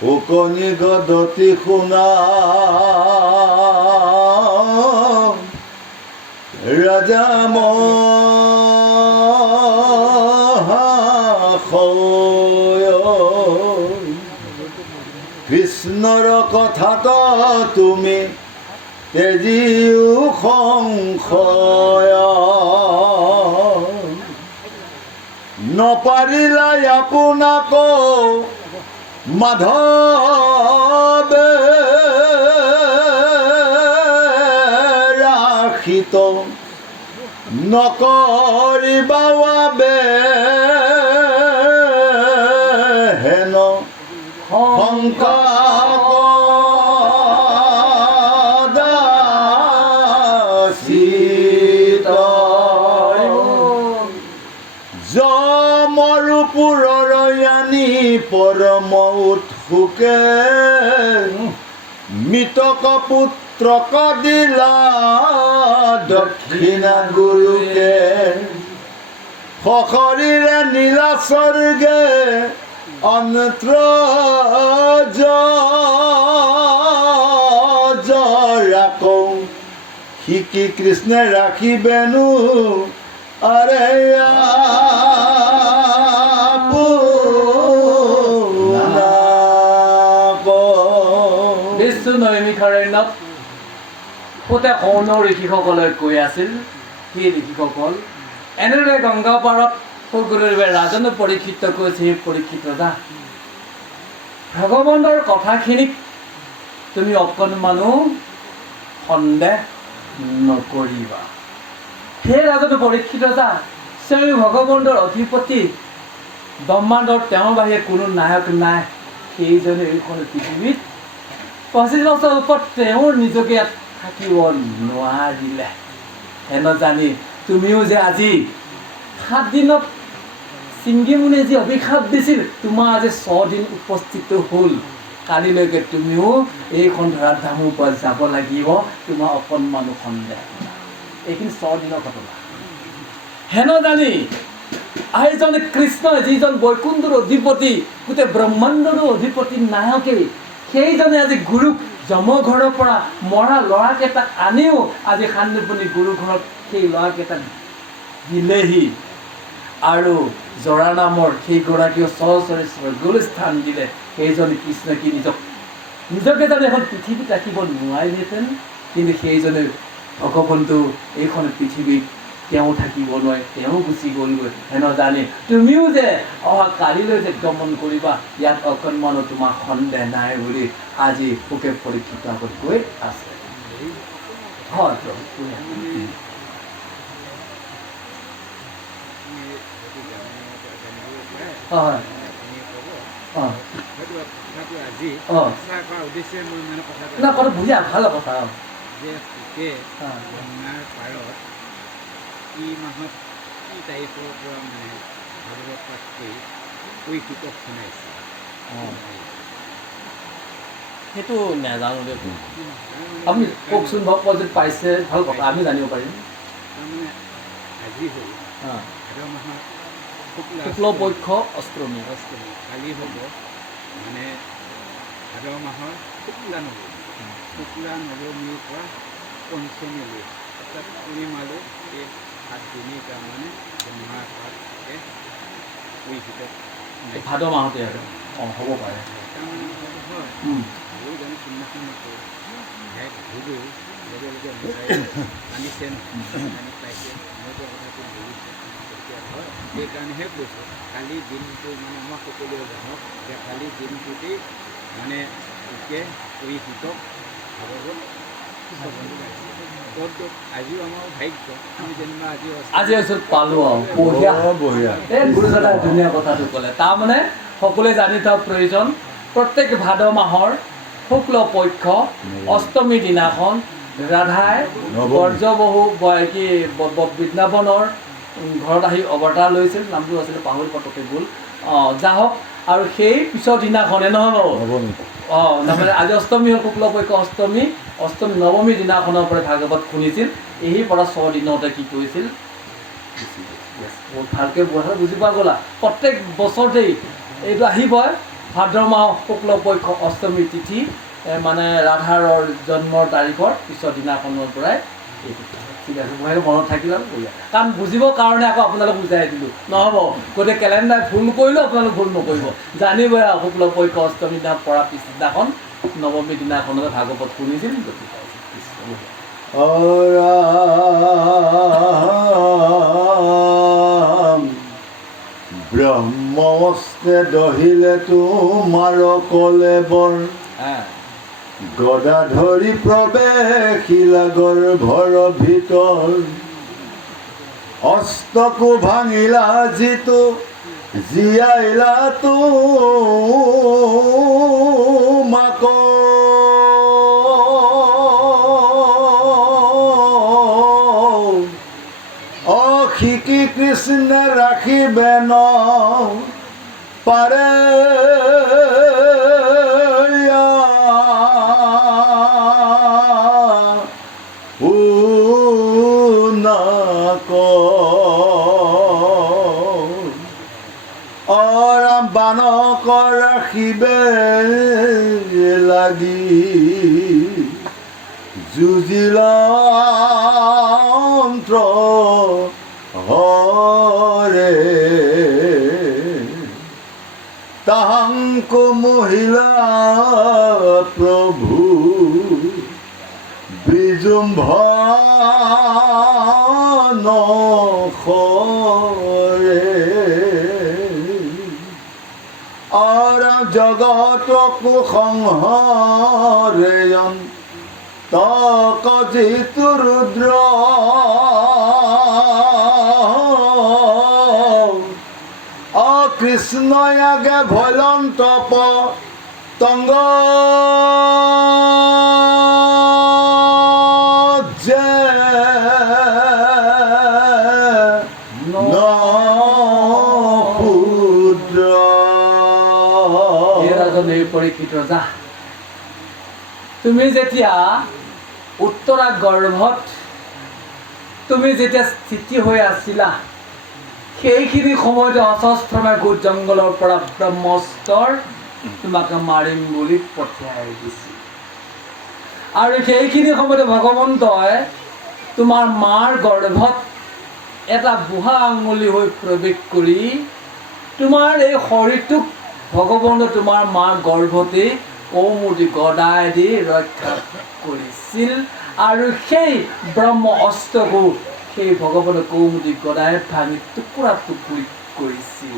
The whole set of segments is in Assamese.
ফুকনি গদতি শুনা ৰাজা কৃষ্ণৰ কথাত তুমি তেজিও সংশয় নপাৰিলাই আপোনাক মাধৱে ৰাখিত নকৰিবা বাবে হেন শংকা পৰম উৎসুকে মৃতক পুত্ৰক দিলা দক্ষিণা গুৰুকে সশৰীৰে নীলা স্বৰ্গে অন্ত্ৰ ৰাখো শিকি কৃষ্ণে ৰাখিবেনো আৰে পুতে কৌন ঋষিসকলে কৈ আছিল সেই ঋষিসকল এনেদৰে গংগা পাৰত সগুৰুৰ ৰাজন পৰীক্ষিত কৈছে পৰীক্ষিত ৰজা ভগৱানৰ কথাখিনিক তুমি অকণমানো সন্দেহ নকৰিবা সেই ৰাজন পৰীক্ষিত ৰজা স্বয়ং ভগৱানৰ অধিপতি ব্ৰহ্মাণ্ডৰ তেওঁৰ বাহিৰে কোনো নায়ক নাই সেইজনে এইখন পৃথিৱীত 25 বছৰ ওপৰত তেওঁৰ নিজকে থাকিব নোৱাৰিলে হেন জানি তুমিও যে আজি 7 দিনত সিংগীমুনিয়ে যি অভিশাপ দিছিল তোমাৰ আজি 6 দিন উপস্থিত হ'ল কালিলৈকে তুমিও এইখন ধৰা ধামৰ পৰা যাব লাগিব তোমাৰ অকণমানো সন্দেহ এইখিনি 6 দিনৰ ঘটনা হেন জানি আইজন কৃষ্ণ যিজন বৈকুণ্ঠৰ অধিপতি গোটেই ব্ৰহ্মাণ্ডৰ অধিপতি নায়কে সেইজনে আজি গুৰুক জমঘৰৰ পৰা মৰা ল'ৰাকেইটাক আনিও আজি শান্তিপুনি গুৰু ঘৰত সেই ল'ৰাকেইটাক দিলেহি আৰু জৰা নামৰ সেইগৰাকীও সহচৰে স্বৰ্গলৈ স্থান দিলে সেইজনে কৃষ্ণই কি নিজকে জানি এখন পৃথিৱীত ৰাখিব নোৱাৰিলেহেঁতেন কিন্তু সেইজনে ভগৱন্তু এইখন পৃথিৱীত তেওঁ থাকিব নোৱাৰে তেওঁ গুচি গ'লগৈ হেন জানি তুমিও যে অহা কালিলৈ যে গমন কৰিবা ইয়াত অকণমানো তোমাৰ সন্দেহ নাই বুলি আজি পোকে পৰীক্ষিত আগত কৈ আছে হয় না কথা বুঝা ভাল কথা কি মাহত কি তাৰিখৰ পৰা মানে ভাগৱত পাঠ কৰি পৰীক্ষিতক শুনাইছে সেইটো নাজানো দে আপুনি কওকচোন ভক্ত যদি পাইছে ভাল কথা আমি জানিব পাৰিম তাৰমানে আজি হ'ল ভাদ মাহৰ শুক্ল পক্ষ অষ্টমী কালি হ'ব মানে ভাদ মাহৰ শুক্লা নৱমীৰ পৰা পঞ্চমীলৈ অৰ্থাৎ পূৰ্ণিমালৈ এই 7 দিনেই তাৰমানে ব্ৰহ্মাৰ পাঠে পৰীক্ষিত ভাদ মাহতে আৰু হ'ব পাৰে তাৰমানে হয় আৰু জানি চিন্তাখন নকৰোঁ ভুলো লগে লগে আনিছে আনি পাইছে মইতো কথাটো বুজিছোঁ তেতিয়া হয় সেইকাৰণেহে কৈছোঁ কালি দিনটো মানে মই সকলোৱে জানক যে কালি দিনটোতেই মানে এতিয়া পৰীক্ষিতক ভাগৱত আজিও আমাৰ ভাগ্য আমি যেনিবা আজি ওচৰত পালোঁ আৰু বঢ়িয়া এই গুৰুজনাই ধুনীয়া কথাটো ক'লে তাৰমানে সকলোৱে জানি থোৱা প্ৰয়োজন প্ৰত্যেক ভাদ মাহৰ শুক্ল পক্ষ অষ্টমী দিনাখন ৰাধাই ব্ৰজবহু কি বৃন্দাবনৰ ঘৰত আহি অৱতাৰ লৈছিল নামটো আছিলে পাহৰি পটকে গ'ল যাহওক আৰু সেই পিছৰ দিনাখনে নহয় নৱমী তাৰমানে আজি অষ্টমী হ'ল শুক্লপক্ষ অষ্টমী নৱমী দিনাখনৰ পৰা ভাগৱত শুনিছিল এই পৰা 6 দিনতে কি কৰিছিল বহুত ভালকৈ বুজি পোৱা গ'লা প্ৰত্যেক বছৰতেই এইটো আহিবই ভাদ্ৰ মাহ শুক্লপক্ষ অষ্টমী তিথি মানে ৰাধাৰৰ জন্মৰ তাৰিখৰ পিছৰ দিনাখনৰ পৰাই এইটো ঠিক আছে মই মনত থাকিল আৰু কাৰণ বুজিবৰ কাৰণে আকৌ আপোনালোক বুজাই দিলোঁ নহ'ব গতিকে কেলেণ্ডাৰ ভুল কৰিলেও আপোনালোক ভুল নকৰিব জানিবই আৰু শুক্লপক্ষ অষ্টমী দিনা পৰা পিছদিনাখন নৱমী দিনাখনতে ভাগৱত শুনিছিল গতিকে ব্ৰহ্মস্তে দহিলে তোমাৰ কলে বৰ গদাধৰি প্ৰৱেশিলা গৰ্ভৰ ভিতৰ অস্তকো ভাঙিলা যিটো জীয়াইলা তোমাক শিকি কৃষ্ণ ৰাখিবে ন পাৰে বানক ৰাখিবে লাগি যুঁজিলা হৰে তাহাংক মহিলা প্ৰভু বিজুম্ভন হৰে জগতকো সংহৰেয়ন তকজিতু ৰুদ্ৰ কৃষ্ণয়াগে ভলন তপ তংগ যে পৰীক্ষিত ৰজা তুমি যেতিয়া উত্তৰা গৰ্ভত তুমি যেতিয়া স্থিতি হৈ আছিলা সেইখিনি সময়তে অস্ত্ৰমে গোট জংঘলৰ পৰা ব্ৰহ্মস্তৰ তোমাক মাৰিম বুলি পঠিয়াই দিছিল আৰু সেইখিনি সময়তে ভগৱন্তই তোমাৰ মাৰ গৰ্ভত এটা বুঢ়া আঙুলি হৈ প্ৰৱেশ কৰি তোমাৰ এই শৰীৰটোক ভগৱন্ত তোমাৰ মাৰ গৰ্ভতে কৌমুদি গদাই দি ৰক্ষা কৰিছিল আৰু সেই ব্ৰহ্ম অস্ত্ৰকো সেই ভগৱন্ত কৌমুদি গদাই ভাঙি টুকুৰা টুকুৰি কৰিছিল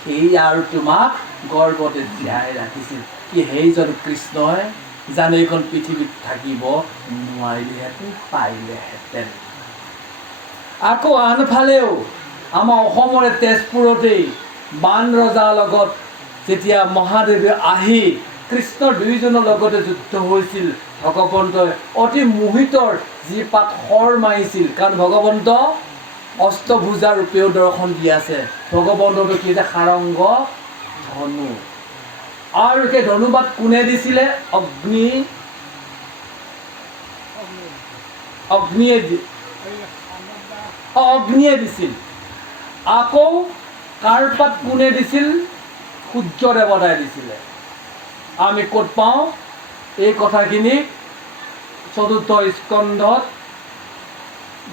সেই আৰু তোমাক গৰ্ভতে জীয়াই ৰাখিছিল কি সেইজন কৃষ্ণই জানে এইখন পৃথিৱীত থাকিব নোৱাৰিলেহেঁতেন পাৰিলেহেঁতেন আকৌ আনফালেও আমাৰ অসমৰে তেজপুৰতেই বান ৰজাৰ লগত যেতিয়া মহাদেৱে আহি কৃষ্ণৰ দুয়োজনৰ লগতে যুদ্ধ হৈছিল ভগৱন্তই অতি মোহিতৰ যি পাত শৰ মাৰিছিল কাৰণ ভগৱন্ত অষ্টভুজা ৰূপেও দৰ্শন দি আছে ভগৱন্তটো কি যে সাৰংগ ধনু আৰু সেই ধনুবাদ কোনে দিছিলে অগ্নিয়ে দিছিল আকৌ কাৰপাত কোনে দিছিল সূৰ্য দেৱতাই দিছিলে আমি ক'ত পাওঁ এই কথাখিনি চতুৰ্থ স্কন্ধত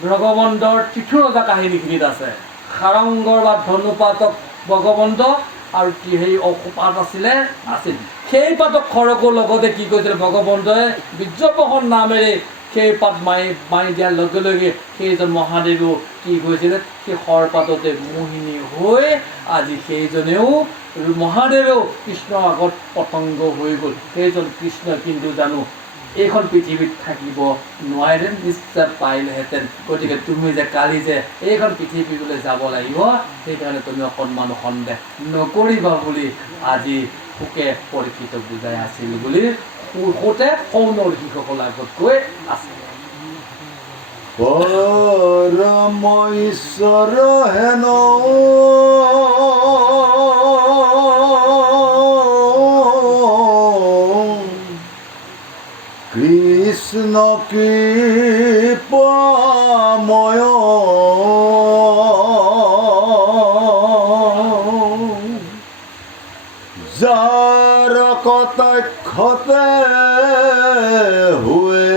ভগৱন্তৰ তীৰ্থৰজা কাহিনীখিনিত আছে সাৰংগৰ বা ধনুপাতক ভগৱন্ত আৰু সেই অশুপাত আছিল সেই পাতক খৰকৰ লগতে কি কৰিছিলে ভগৱন্তই বীৰ্যপ্ৰহৰ নামেৰে সেই পাত মাৰি দিয়াৰ লগে লগে সেইজন মহাদেৱেও কি হৈছিলে সেই শৰপাততে মোহিনী হৈ আজি সেইজনেও মহাদেৱেও কৃষ্ণৰ আগত পতংগ হৈ গ'ল সেইজন কৃষ্ণ কিন্তু জানো এইখন পৃথিৱীত থাকিব নোৱাৰিলে নিশ্চয় পাৰিলেহেঁতেন গতিকে তুমি যে কালি যে এইখন পৃথিৱীলৈ যাব লাগিব সেইকাৰণে তুমি অকণমান সন্দেহ নকৰিবা বুলি আজি সুকে পৰীক্ষিত বুজাই আছিল বুলি সুতে সৌনৰ শিশুসকল আগত কৈ আছে পৰম ঈশ্বৰ হেনো কৃপাময় যাৰ কটাক্ষতে হুৱে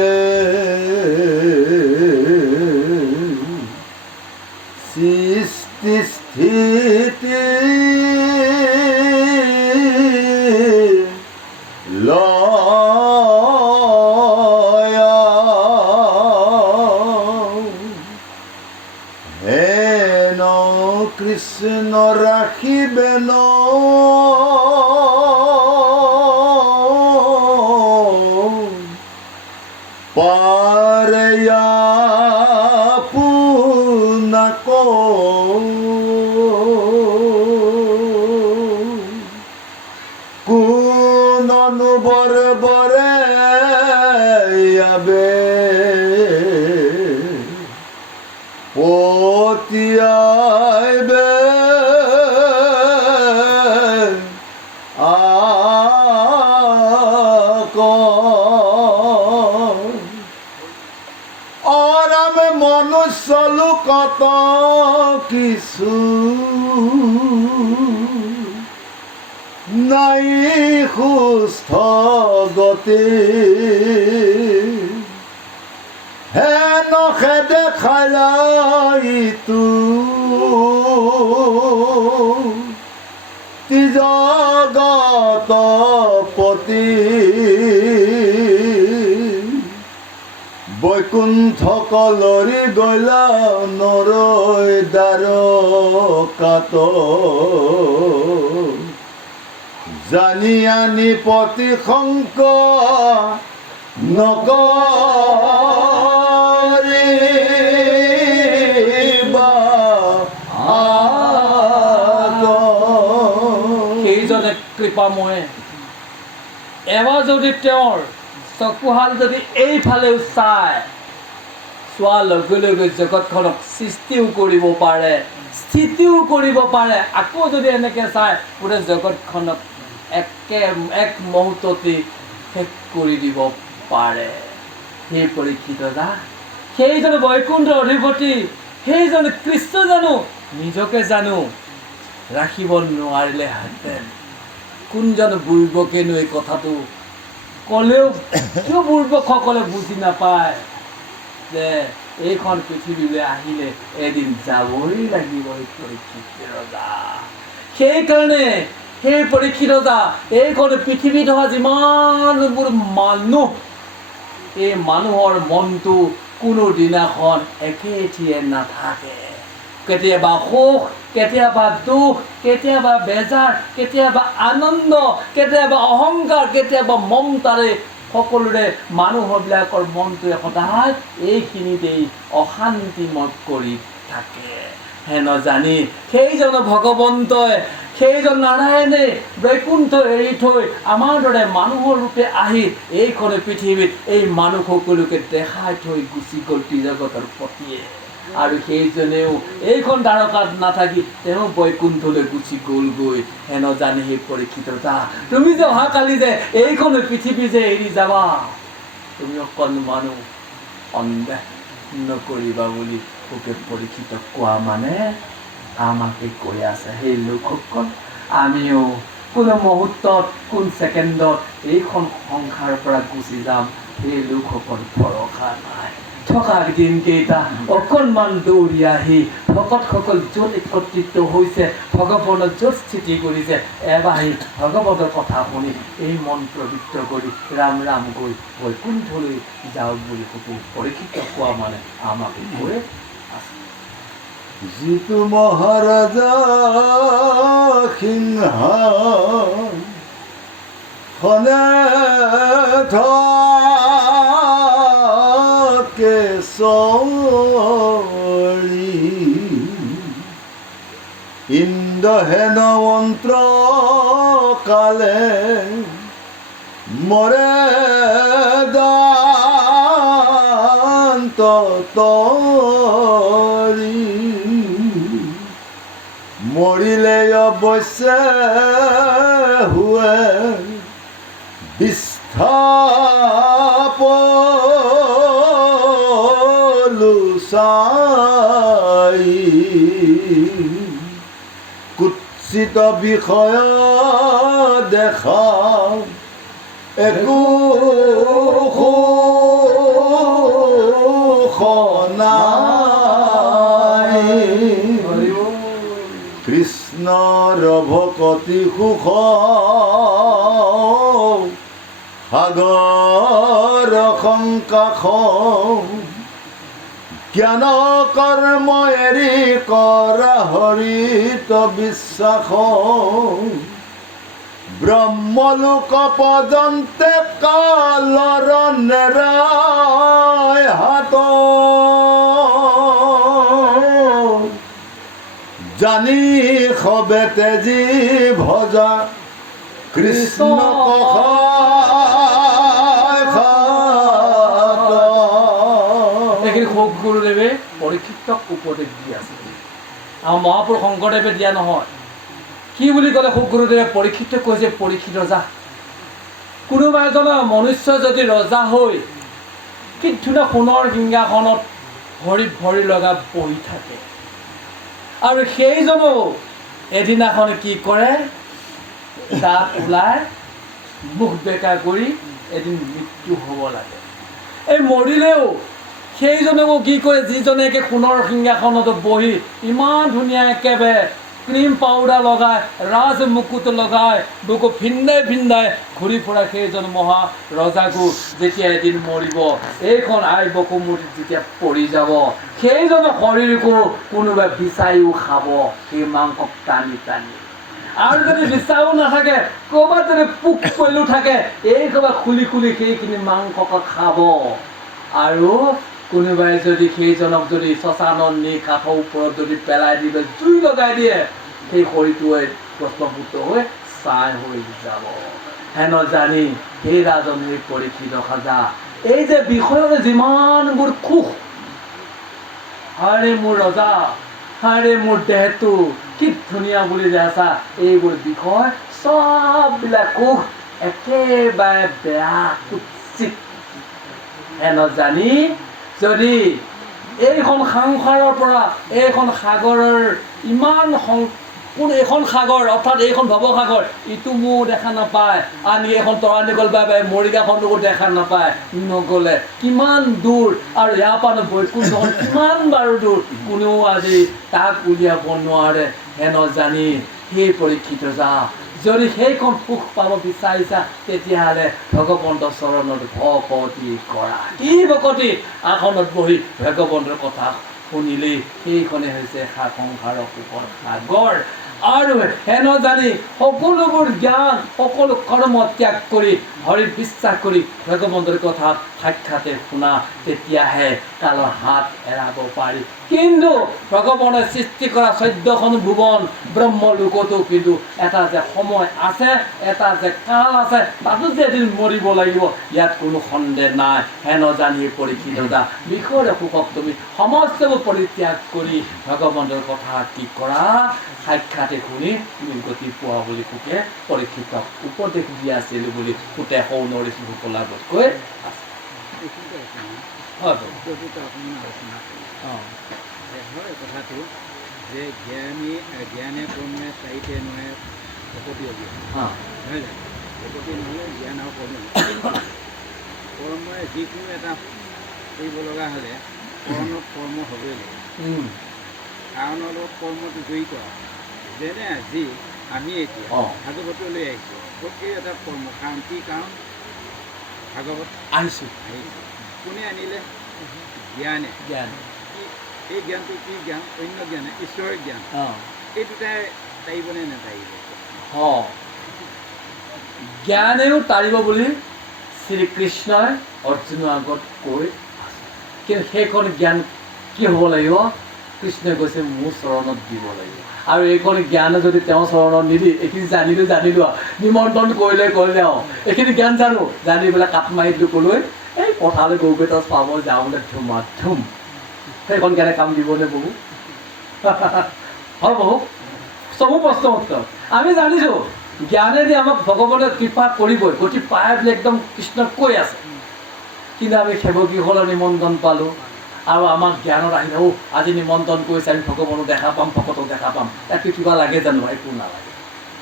সৃষ্টি স্থিতি হেন কৃষ্ণ ৰাখিবেন পাৰে আপোনাক কোন অনুবৰবৰে আবে পতিয়াইবে অরামে মনুষ্য লোকত কিছু নাই সুস্থ গতি হেন খেদে খাইলাইতো জগত পতি বৈকুণ্ঠ কলৰি গলা নৰৈ দ্বাৰকাত জানি আনি পতি শংক নকৰিবা সেইজনে কৃপাময়ে এবাৰ যদি তেওঁৰ চকুহাল যদি এইফালেও চায় চোৱাৰ লগে লগে জগতখনক সৃষ্টিও কৰিব পাৰে স্থিতিও কৰিব পাৰে আকৌ যদি এনেকৈ চায় গোটেই জগতখনক এক মুহূৰ্ততে শেষ কৰি দিব পাৰে সেই পৰীক্ষিত যা সেইজন বৈকুণ্ঠ অধিপতি সেইজন কৃষ্ণ জানো নিজকে জানো ৰাখিব নোৱাৰিলেহেঁতেন কোনজন বুৰ্বকেনো এই কথাটো ক'লেও কিয় বুৰ্বকসকলে বুজি নাপায় যে এইখন পৃথিৱীলৈ আহিলে এদিন যাবই লাগিব এই পৰীক্ষিত ৰজা সেইকাৰণে সেই পৰীক্ষিত ৰজা এইখন পৃথিৱীত হোৱা যিমানবোৰ মানুহ এই মানুহৰ মনটো কোনোদিনাখন একেঠিয়ে নাথাকে কেতিয়াবা সুখ কেতিয়াবা দুখ কেতিয়াবা বেজাৰ কেতিয়াবা আনন্দ কেতিয়াবা অহংকাৰ কেতিয়াবা মমতাৰে সকলোৰে মানুহবিলাকৰ মনটোৱে সদায় এইখিনিতেই অশান্তিময় কৰি থাকে হেন জানি সেইজন ভগৱন্তই সেইজন নাৰায়ণে বৈকুণ্ঠ এৰি থৈ আমাৰ দৰে মানুহৰ ৰূপে আহি এইখন পৃথিৱীত এই মানুহ সকলোকে দেখাই থৈ গুচি গ'ল জগতৰ পতিয়ে আৰু সেইজনেও এইখন দ্বাৰকাত নাথাকি তেওঁ বৈকুণ্ঠলৈ গুচি গ'লগৈ হেন জানি সেই পৰীক্ষিত যা তুমি যে অহাকালি যে এইখন পৃথিৱী যে এৰি যাবা তুমি অকণ মানুহ সন্দেহ নকৰিবা বুলি তোকে পৰীক্ষিত কোৱা মানে আমাকে কৈ আছে সেই লোকসকল আমিও কোনো মুহূৰ্তত কোন ছেকেণ্ডত এইখন সংসাৰৰ পৰা গুচি যাম সেই লোকসকল ভৰসা নাই থকা দিনকেইটা অকণমান দৌৰি আহি ভকতসকল য'ত একত্ৰিত হৈছে ভগৱানৰ য'ত স্থিতি কৰিছে এবাৰ আহি ভগৱতৰ কথা শুনি এই মন পবিত্ৰ কৰি ৰাম ৰাম গৈ বৈকুণ্ঠলৈ যাওক বুলি পৰীক্ষিত কোৱা মানে আমাকে কৈ আছে যিটো মহাৰাজা সিংহাসনে কেশৰী ইন্দ্ৰহেন মন্ত্ৰ কালে মৰে দান্ত তৰি মৰিলে অৱশ্যে হুৱে বিস্থাপন লুচাই কুৎসিত বিষয় দেখা একো সুখ নাই কৃষ্ণৰ ভকতি সুখ সাগৰ সংকাশ জ্ঞান কৰ্ম এৰি কৰা হৰিত বিশ্বাস ব্ৰহ্মলোক পৰ্যন্তে কালৰ নেৰাই হাত জানি সবে তেজি ভজা কৃষ্ণ এইখিনি শোক গুৰুদেৱে পৰীক্ষিতক উপদেশ দি আছে। আমাৰ মহাপুৰুষ শংকৰদেৱে দিয়া নহয়। কি বুলি ক'লে শোক গুৰুদেৱে পৰীক্ষিতক কৈছে, পৰীক্ষিত ৰজা, কোনোবা এজনৰ মনুষ্য যদি ৰজা হৈ কি ধুনীয়া সোণৰ সিংহাসনত ভৰিত ভৰি লগা বহি থাকে, আৰু সেইজনো এদিনাখন কি কৰে, দাঁত ওলাই মুখ বেকা কৰি এদিন মৃত্যু হ'ব লাগে। এই মৰিলেও সেইজনকো কি কৰে, যিজনে একে সোণৰ সিংহাসনত বহি ইমান ধুনীয়া একেবাৰে ক্ৰীম পাউডাৰ লগাই ৰাজ মুকুট লগাই বুকু ভিন্দাই ভিন্দাই ঘূৰি ফুৰা সেইজন মহা ৰজাকো যেতিয়া এদিন মৰিব, এইখন আই বকুমুঠিত যেতিয়া পৰি যাব, সেইজনৰ শৰীৰকো কোনোবাই বিচাৰিও খাব, সেই মাংসক টানি টানি। আৰু যদি বিচাৰো নাথাকে, ক'ৰবাত যদি পোক পলু থাকে, এই ক'ৰবাত খুলি খুলি সেইখিনি মাংসক খাব। আৰু কোনোবাই যদি সেইজনক যদি শ্মশানত নি কাঠৰ ওপৰত যদি পেলাই দিব, জুই লগাই দিয়ে, সেই শৰীৰটোৱে প্ৰশ্নভূত হৈ ছাই হৈ যাব। হেন জানি সেই ৰাজনীৰ পৰীক্ষিত সাজা, এই যে বিষয়ৰ যিমানবোৰ সুখ, হাৰে মোৰ ৰজা, হাৰে মোৰ দেহটো কি ধুনীয়া বুলি যে আছা, এইবোৰ বিষয় চববিলাক সুখ একেবাৰে বেয়া কুৎসিত। হেন জানি যদি এইখন সংসাৰৰ পৰা, এইখন সাগৰৰ ইমান এইখন সাগৰ অৰ্থাৎ এইখন ভৱসাগৰ, ইটো মোৰ দেখা নাপায়, আনি এইখন তৰাণী গ'ল বাই মৰিগাঁওখনকো দেখা নাপায়, নগ'লে কিমান দূৰ, আৰু ইয়াৰ পৰা বৈকুণ্ঠখন কিমান বাৰু দূৰ, কোনেও আজি তাক উলিয়াব নোৱাৰে। হেন জানি সেই পৰীক্ষিত যা, যদি সেইখন সুখ পাব বিচাৰিছা, তেতিয়াহ'লে ভগৱন্তৰ চৰণত ভকতি কৰা। কি ভকতি? আসনত বহি ভগৱন্তৰ কথা শুনিলেই সেইখনে হৈছে সংসাৰৰ সুখৰ সাগৰ। আৰু হেন জানি সকলোবোৰ জ্ঞান, সকলো কৰ্ম ত্যাগ কৰি হৰিক বিশ্বাস কৰি ভগৱন্তৰ কথা সাক্ষাতে শুনা, তেতিয়াহে কালৰ হাত এৰাব পাৰি। কিন্তু ভগৱানে সৃষ্টি কৰা 14খন ভুৱন ব্ৰহ্মলোকতো কিন্তু এটা যে সময় আছে, এটা যে কাল আছে, তাতো যে এদিন মৰিব লাগিব, ইয়াত কোনো সন্দেহ নাই। হেন জানি পৰীক্ষিত যা, বিষয়ৰ সুখক তুমি সমস্তবোৰ পৰিত্যাগ কৰি ভগৱন্তৰ কথা কি কৰা, সাক্ষাতে শুনি তুমি গতি পোৱা বুলি সুখে পৰীক্ষিতক উপদেশ দি আছিল বুলি সুতে সৌনৰ ঋষিসকলৰ আগতকৈ আছে। হয় কথাটো যে জ্ঞানে কৰ্মে চাৰিতে নহয় ভকতি অবিহনে, নহয় জানো? ভকতি নহ'লে জ্ঞান আৰু কৰ্ম, কৰ্মই যিকোনো এটা কৰিব লগা হ'লে কৰ্ম হ'বই লাগিব। কাৰণৰ লগত কৰ্মটো জড়িত। যেনে আজি আমি এতিয়া ভাগৱতলৈ আহিছোঁ, প্ৰত্যেক এটা কৰ্ম, কাৰণ কি কাৰণ? ভাগৱত আহিছোঁ। কোনে আনিলে? জ্ঞানে। এই জ্ঞানটো কি জ্ঞান? অন্য জ্ঞানে, ঈশ্বৰৰ জ্ঞান। এই দুটাই তাৰিবনে নাতাৰিব? জ্ঞানেও তাৰিব বুলি শ্ৰীকৃষ্ণই অৰ্জুনৰ আগত কৈ আছে। কিন্তু সেইখন জ্ঞান কি হ'ব লাগিব? কৃষ্ণই কৈছে মোৰ চৰণত দিব লাগিব। আৰু এইখন জ্ঞানে যদি তেওঁৰ চৰণত নিদি, এইখিনি জানিলোঁ আৰু নিমন্ত্ৰণ কৰিলে আৰু এইখিনি জ্ঞান জানি পেলাই কাপ মাৰি দিলোঁ ক'লৈ? এই পথাৰলৈ গৰুকেইটা পাব যাওঁতে ধুমাধুম। সেইখন জ্ঞানে কাম দিবনে বহু? হয় বহু? চবু প্ৰশ্ন উত্তৰ আমি জানিছোঁ, জ্ঞানেদি আমাক ভগৱানে কৃপা কৰিবই, গতি পাই বুলি একদম কৃষ্ণক কৈ আছে। কিন্তু আমি সেৱকীসকলৰ নিমন্ত্ৰণ পালোঁ, আৰু আমাক জ্ঞানত আহিলে আজি নিমন্ত্ৰণ কৰিছে আমি ভগৱানক দেখা পাম ভকতক দেখা পাম ইয়াতকৈ কিবা লাগে জানো একো নালাগে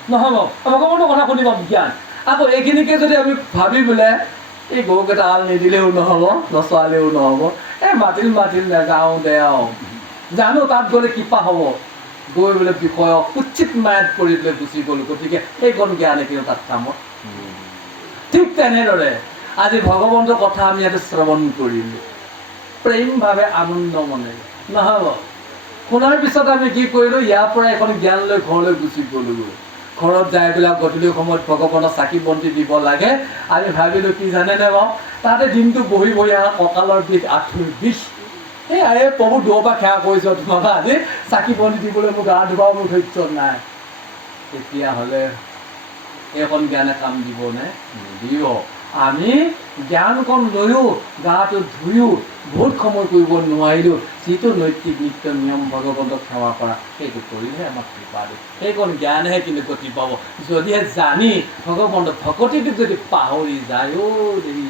নহ'ব ভগৱানৰ কথা শুনি পাম জ্ঞান আকৌ এইখিনিকে যদি আমি ভাবি বোলে এই গৰুকেইটা আল নিদিলেও নহ'ব নচোৱালেও নহ'ব মাতিল নাযাওঁ দে আৰু জানো তাত গ'লে কৃপা হ'ব গৈ বোলে বিষয়ক উচিত মায়াত পৰি পেলাই গুচি গ'লো গতিকে সেইকণ জ্ঞানে কিন্তু তাত কামত ঠিক তেনেদৰে আজি ভগৱন্তৰ কথা আমি ইয়াতে শ্ৰৱণ কৰিলোঁ প্ৰেমভাৱে আনন্দ মনেৰে নহ'ব শুনাৰ পিছত আমি কি কৰিলোঁ ইয়াৰ পৰা এখন জ্ঞান লৈ ঘৰলৈ গুচি গ'লোগৈ ঘৰত যাই পেলাই গধূলি সময়ত ভগৱানক চাকি বন্তি দিব লাগে আমি ভাবিলোঁ কি জানেনে বাৰু তাতে দিনটো বহি অহা কঁকালৰ বিষ আঁঠুৰ বিষ এই প্ৰভু দূৰৰ পৰা সেৱা কৰিছোঁ তোমাক আজি চাকি বন্তি দিবলৈ মোক গা ধুবাও মোৰ ধৈৰ্য নাই তেতিয়াহ'লে এইখন জ্ঞানে কাম দিবনে নিদিব আমি জ্ঞানকণ লৈও গাটো ধুয়ো বহুত সময় কৰিব নোৱাৰিলোঁ যিটো নৈতিক নিত্য নিয়ম ভগৱন্তক সেৱা কৰা সেইটো কৰিলেহে আমাক কৃপা দিয়ে সেইকণ জ্ঞানেহে কিন্তু গতি পাব যদিহে জানি ভগৱন্তক ভকতিটোক যদি পাহৰি যায় দেৰি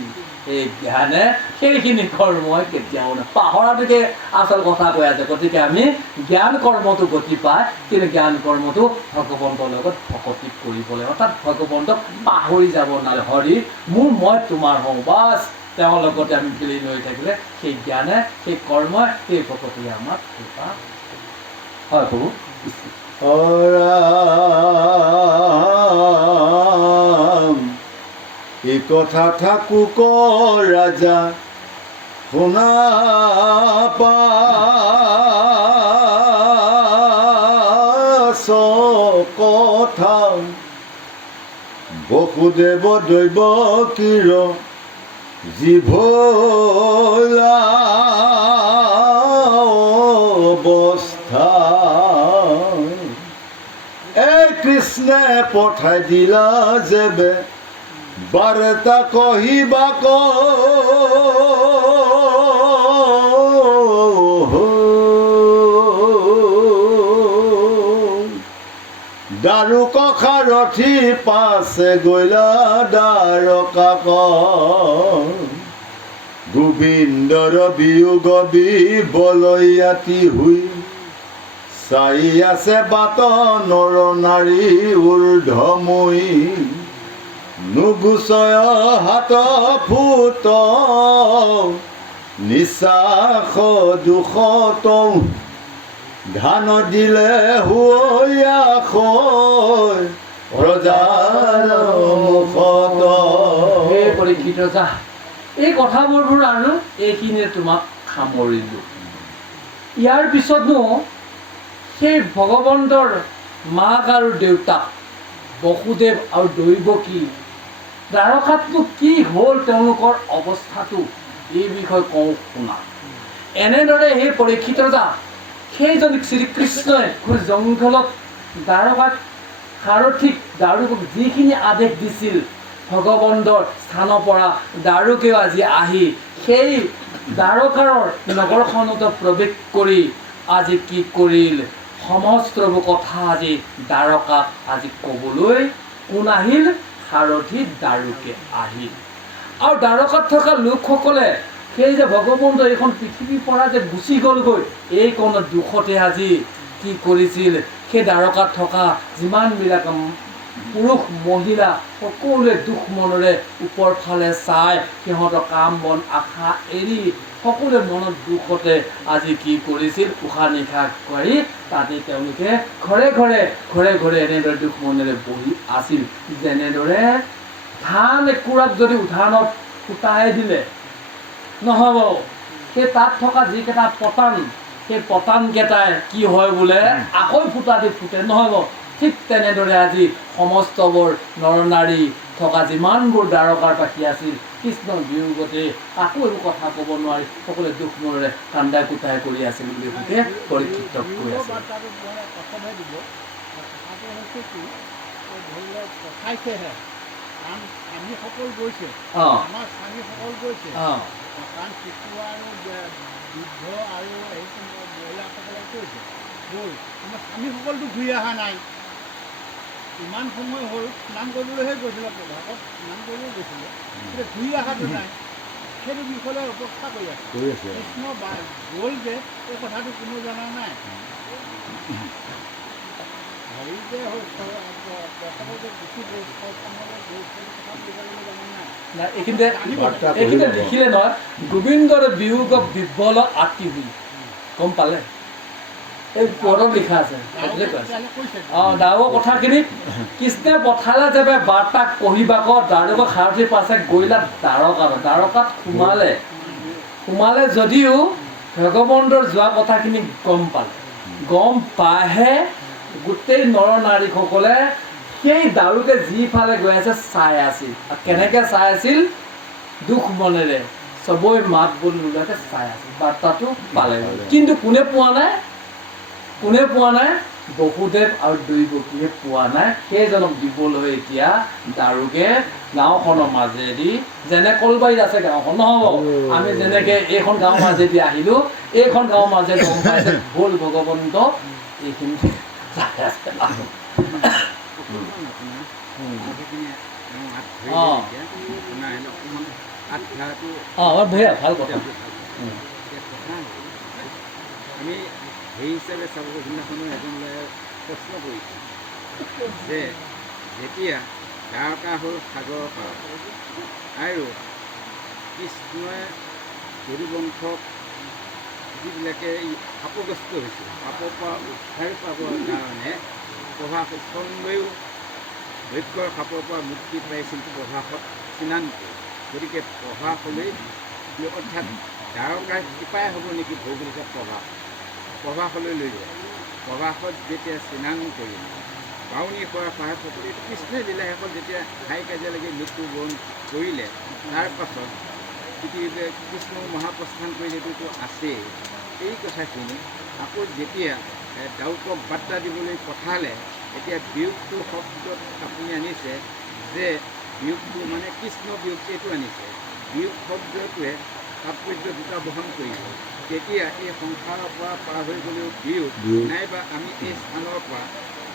এই জ্ঞানে সেইখিনি কৰ্মই কেতিয়াও নহয় পাহৰাটোকে আচল কথা কৈ আছে গতিকে আমি জ্ঞান কৰ্মটো গতি পায় কিন্তু জ্ঞান কৰ্মটো ভগৱন্তৰ লগত ভকতি কৰিব লাগিব অৰ্থাৎ ভগৱন্তক পাহৰি যাব নালাগে হৰি মোৰ মই তোমাৰ হওঁ বাছ তেওঁৰ লগতে আমি বিলীন হৈ থাকিলে সেই জ্ঞানে সেই কৰ্মই সেই ভকতিয়ে আমাক কৃপা হয় প্ৰভু এই কথা থাকো ক ৰাজা শুনা পাছ কথা বসুদেৱ দৈৱ কিৰ জীভলা অৱস্থা এই কৃষ্ণে পঠাই দিলা যেবে বাৰ্তা কহিবা ক দাৰুক সাৰথি পাছে গৈলা দ্বাৰকা গোবিন্দৰ বিয়োগ বিবলয়াতি হুই চাই আছে বাট নৰ নাৰী ঊৰ্ধময়ী নুগুচয় হাত ফুট নিশ্বাস দুখত ধান দিলে হুঁয়া ৰজাৰ মুখত হে পৰীক্ষিত যা এই কথাবোৰ আৰু এইখিনিয়ে তোমাক সামৰিলোঁ ইয়াৰ পিছতনো সেই ভগৱন্তৰ মাক আৰু দেউতাক বসুদেৱ আৰু দৈৱকী দ্বাৰকাতনো কি হ'ল তেওঁলোকৰ অৱস্থাটো এই বিষয়ে কওঁ শুনা এনেদৰে সেই পৰীক্ষিত যা সেইজন শ্ৰীকৃষ্ণই জংঘলত দ্বাৰকাত সাৰথিক দাৰুকক যিখিনি আদেশ দিছিল ভগৱন্তৰ স্থানৰ পৰা দাৰুকেও আজি আহি সেই দ্বাৰকাৰ নগৰখনত প্ৰৱেশ কৰি আজি কি কৰিল সমস্তবোৰ কথা আজি দ্বাৰকাক আজি ক'বলৈ কোন আহিল সাৰথি দাৰুকে আহিল আৰু দ্বাৰকাত থকা লোকসকলে সেই যে ভগৱন্ত এইখন পৃথিৱীৰ পৰা যে গুচি গ'লগৈ এইকণ দুখতে আজি কি কৰিছিল সেই দ্বাৰকাত থকা যিমানবিলাক পুৰুষ মহিলা সকলোৱে দুখ মনেৰে ওপৰ ফালে চাই সিহঁতৰ কাম বন আশা এৰি সকলোৱে মনত দুখতে আজি কি কৰিছিল উশাহ নিশাহ কৰি তাতে তেওঁলোকে ঘৰে ঘৰে এনেদৰে দুখ মনেৰে বহি আছিল যেনেদৰে ধান একুৰাক যদি উঠানত ফুটাই দিলে নহ'ব সেই তাত থকা যিকেইটা পতান সেই পতানকেইটাই কি হয় বোলে আকৌ ফুটা দি ফুটে নহ'ব ঠিক তেনেদৰে আজি সমস্তবোৰ নৰ নাৰী থকা যিমানবোৰ দ্বাৰকাৰ বাসী আছিল কৃষ্ণৰ বিয়োগতে আকৌ একো কথা ক'ব নোৱাৰি সকলোৱে দুখ মনেৰে কান্দাই কুটাই কৰি আছিল বুলি গোটেই পৰীক্ষিত কৈ আছে আমি সকল গৈছে আমাৰ স্বামীসকল গৈছে কাৰণ শিশু আৰু বৃদ্ধ আৰু এই মহিলাসকলক কৈছে গ'ল আমাৰ স্বামীসকলতো ঘূৰি অহা নাই ইমান সময় হ'ল স্নান কৰিবলৈহে গৈছিলে প্ৰভাৱত স্নান কৰিবলৈ গৈছিলে কিন্তু ঘূৰি অহাটো নাই সেইটো বিষয়লৈ অপেক্ষা কৰি আছে কৃষ্ণ গ'ল যে এই কথাটো কোনো জনা নাই হেৰি যে প্ৰথমতে গুচি গ'ল ছয়খনলৈ গ'ল সেইটো কথা বুজাবলৈ জনা নাই নাই এইখিনিতে দেখিলে নহয় গোবিন্দৰ বিয়োগ বিহ্বল আতি হুই গম পালে এই পদত লিখা আছে ডাঙৰ কথাখিনি কৃষ্ণে পঠালে যে বাৰ্তাক কহিবাক দাৰুক সাৰথিৰ পাছে গইলা দ্বাৰকাত সোমালে যদিও ভগৱন্তৰ যোৱা কথাখিনি গম পালে গম পাইহে গোটেই নৰ নাৰীসকলে সেই দাৰুকে যিফালে গৈ আছে চাই আছিল আৰু কেনেকৈ চাই আছিল দুখ মনেৰে চবই মাত বোল নোলোৱাকৈ চাই আছিল বাৰ্তাটো পালে কিন্তু কোনে পোৱা নাই বসুদেৱ আৰু দৈৱকীয়ে পোৱা নাই সেইজনক দিবলৈ এতিয়া দাৰুকে গাঁওখনৰ মাজেদি যেনে কলবাৰীত আছে গাঁওখন নহ'ব আমি যেনেকৈ এইখন গাঁৱৰ মাজেদি আহিলোঁ এইখন গাঁৱৰ মাজেদি গম পাইছে হ'ল ভগৱন্ত এইখিনি চাই আছে ভাল কথা আমি সেই হিচাপে চাব সিদিনাখনো এজন ল'ৰাই প্ৰশ্ন কৰিছিল যে যেতিয়া দ্বাৰকা হ'ল সাগৰৰ পাৰ আৰু কৃষ্ণই যদুবংশক যিবিলাকে শাপগ্ৰস্ত হৈছিল শাপৰ পৰা উদ্ধাৰ পাবৰ কাৰণে প্ৰভাসলৈও দৈত্যৰ শাপৰ পৰা মুক্তি পাইছিল প্ৰভাসত স্নান কৰি গতিকে প্ৰভাসলৈ অৰ্থাৎ দ্বাৰকাৰ কৃপাই হ'ব নেকি ভৌগোলিক প্ৰভাসলৈ লৈ যায় প্ৰভাসত যেতিয়া স্নান কৰি বাউনী কৰা পাহাৰ সকলো কৃষ্ণই লীলাসকল যেতিয়া হাই কাজিয়ালৈকে মৃত্যুবৰণ কৰিলে তাৰ পাছত পৃথিৱীতে কৃষ্ণ মহাপ্ৰস্থান কৰি সেইটোতো আছেই এই কথাখিনি আকৌ যেতিয়া দাউকক বাৰ্তা দিবলৈ পঠালে এতিয়া বিয়োগটো শব্দত আপুনি আনিছে যে বিয়োগটো মানে কৃষ্ণ বিয়োগ এইটো আনিছে বিয়োগ শব্দটোৱে তাৎপৰ্য দুটা বহন কৰিব তেতিয়া এই সংসাৰৰ পৰা পাৰ হৈ গ'লেও বিয়োগ নাইবা আমি এই স্থানৰ পৰা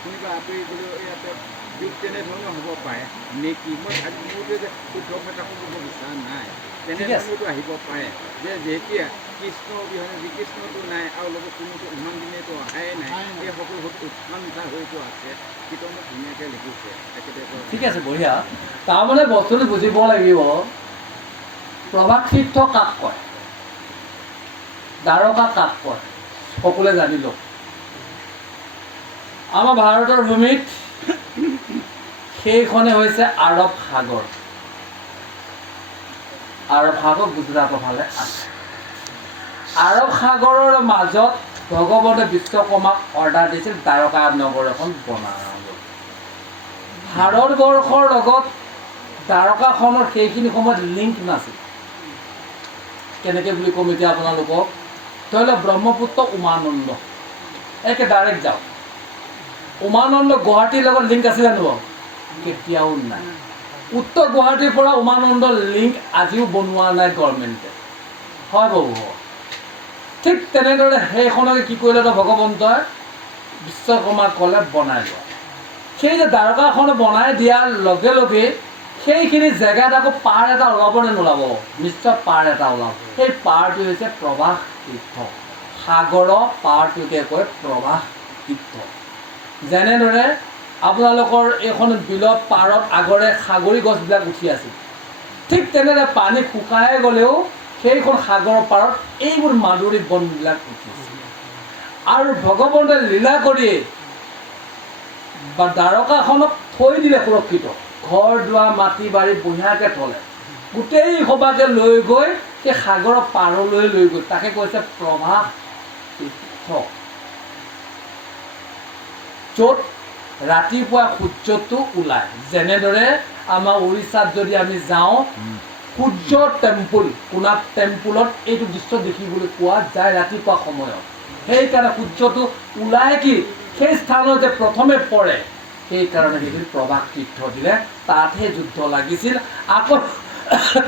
কোনোবা আঁতৰি গ'লেও ইয়াতে বিয়োগ তেনেধৰণৰ হ'ব পাৰে নেকি মই মোৰটো যে শুদ্ধ কথা ক'ব বিচৰা নাই তেনেধৰণৰটো আহিব পাৰে যে যেতিয়া কৃষ্ণ অবিহনে শ্ৰীকৃষ্ণটো নাই আৰু লগত কোনোটো ইমান দিনেতো অহাই নাই এই সকলো উৎকণ্ঠা হয়তো আছে কীৰ্তনত ধুনীয়াকৈ লিখিছে তেখেতে ঠিক আছে বঢ়িয়া তাৰমানে বস্তুটো বুজিব লাগিব প্ৰভাস তীৰ্থ কাক কয় দ্বাৰকা কাক কয় সকলোৱে জানি লওক আমাৰ ভাৰতৰ ভূমিত সেইখনে হৈছে আৰৱ সাগৰ গুজৰাটৰ ফালে আছে আৰৱ সাগৰৰ মাজত ভগৱতে বিশ্বকৰ্মাক অৰ্ডাৰ দিছিল দ্বাৰকা নগৰ এখন বনাবলৈ ভাৰতবৰ্ষৰ লগত দ্বাৰকাখনৰ সেইখিনি সময়ত লিংক নাছিল কেনেকৈ বুলি ক'ম এতিয়া আপোনালোকক ধৰি লওক ব্ৰহ্মপুত্ৰ উমানন্দ একে ডাইৰেক্ট যাওক উমানন্দ গুৱাহাটীৰ লগত লিংক আছে জানো কেতিয়াও নাই উত্তৰ গুৱাহাটীৰ পৰা উমানন্দ লিংক আজিও বনোৱা নাই গভৰ্ণমেণ্টে হয় বাবু ঠিক তেনেদৰে সেইখনকে কি কৰিলে ভগৱন্তই বিশ্বকৰ্মাক ক'লে বনাই লোৱা সেই যে দ্বাৰকাখন বনাই দিয়াৰ লগে লগে সেইখিনি জেগাত আকৌ পাৰ এটা ওলাব নে নোলাব নিশ্চয় পাৰ এটা ওলাব সেই পাৰটো হৈছে প্ৰভাস তীৰ্থ সাগৰৰ পাৰটোকে কয় প্ৰভাস তীৰ্থ যেনেদৰে আপোনালোকৰ এইখন বিলত পাৰত আগৰে সাগৰী গছবিলাক উঠি আছিল ঠিক তেনেদৰে পানী শুকাই গ'লেও সেইখন সাগৰৰ পাৰত এইবোৰ মাধুৰী বনবিলাক উঠিছিল আৰু ভগৱন্তে লীলা কৰিয়ে বা দ্বাৰকাখনক থৈ দিলে সুৰক্ষিত ঘৰ দুৱাৰ মাটি বাৰী বঢ়িয়াকৈ থ'লে গোটেই সভাকে লৈ গৈ সেই সাগৰৰ পাৰলৈ লৈ গৈ তাকে কৈছে প্ৰভাস তীৰ্থ য'ত ৰাতিপুৱা সূৰ্যটো ওলায় যেনেদৰে আমাৰ উৰিষ্যাত যদি আমি যাওঁ সূৰ্য টেম্পুল কোনাত টেম্পুলত এইটো দৃশ্য দেখিবলৈ পোৱা যায় ৰাতিপুৱা সময়ত সেইকাৰণে সূৰ্যটো ওলাই কি সেই স্থানত যে প্ৰথমে পৰে সেইকাৰণে সেইখিনি প্ৰভাস তীৰ্থ দিলে তাতহে যুদ্ধ লাগিছিল আকৌ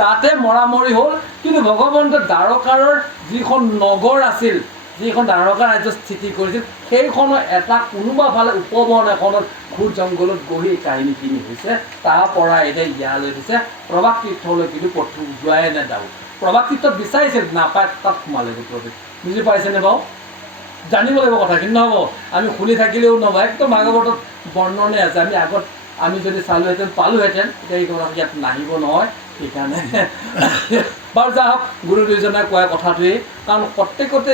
তাতে মৰামৰি হ'ল কিন্তু ভগৱন্তে দ্বাৰকাৰৰ যিখন নগৰ আছিল যিখন দ্বাৰকা ৰাজ্য স্থিতি কৰিছিল সেইখনৰ এটা কোনোবা ফালে উপবন এখনত ঘূৰ জংঘলত গৈ কাহিনীখিনি হৈছে তাৰ পৰা এতিয়া ইয়ালৈ দিছে প্ৰভাস তীৰ্থলৈ কিন্তু পঠোৱা যোৱাই নাই প্ৰভাকৃতত বিচাৰিছিল, নাপায় তাত সোমালে ভিতৰতে। বুজি পাইছেনে বাৰু? জানিব লাগিব কথাখিনি, নহ'ব আমি শুনি থাকিলেও নহ'ব। একদম ভাগৱতত বৰ্ণনে আছে, আমি যদি চালোহেঁতেন পালোহেঁতেন, এতিয়া এই কথা ইয়াত নাহিব নহয়। সেইকাৰণে বাৰু যা হওক, গুৰু দুইজনে কোৱা কথাটোৱেই, কাৰণ প্ৰত্যেকতে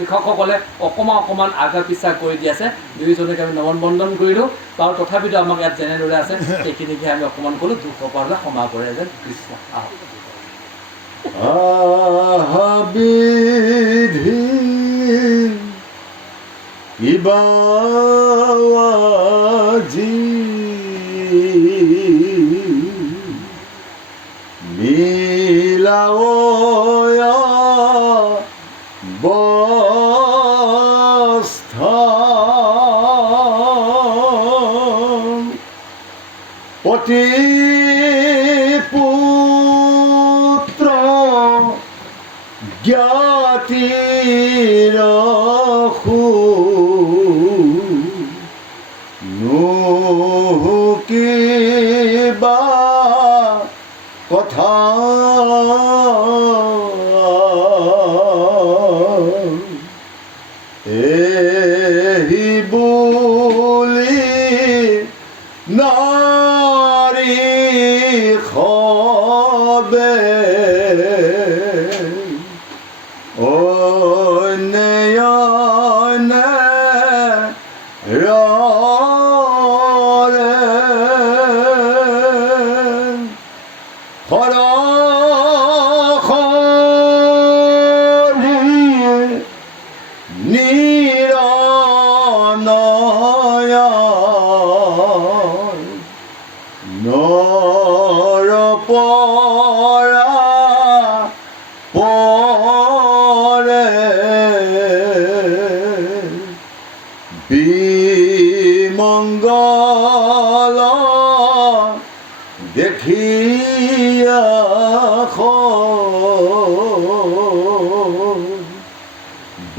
লিখকসকলে অকণমান আগা পিছা কৰি দি আছে। দুয়োজনকে আমি নমন বন্দন কৰিলোঁ। বাৰু তথাপিতো আমাক ইয়াত যেনেদৰে আছে সেইখিনিকে আমি অকণমান ক'লোঁ, দুখ পালে ক্ষমা কৰে যেন কৃষ্ণ। বিধি কিবা আজি মিলাও বস্থা পতি পুত্ৰ জ্ঞাতিৰ কিবা কথা এহি বুলি নাৰী খবে বিমঙ্গল দেখিয়া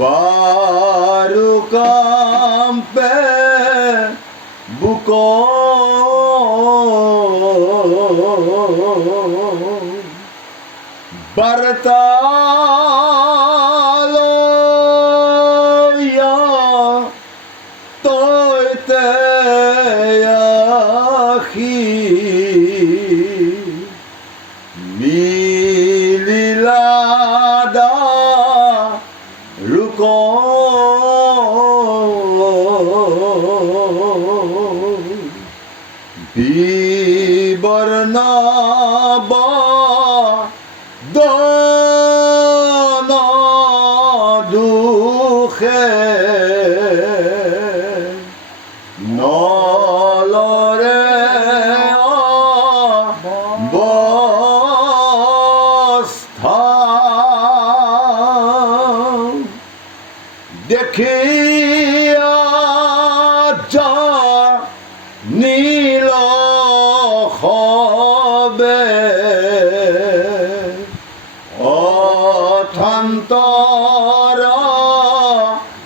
বাৰুকাম্পে বুক বাৰ্তা মিলিলাদা ৰুক বিবৰ্ণব দন দুখে নলৰে দেখিয়া যা নীল খবে অথান্তৰ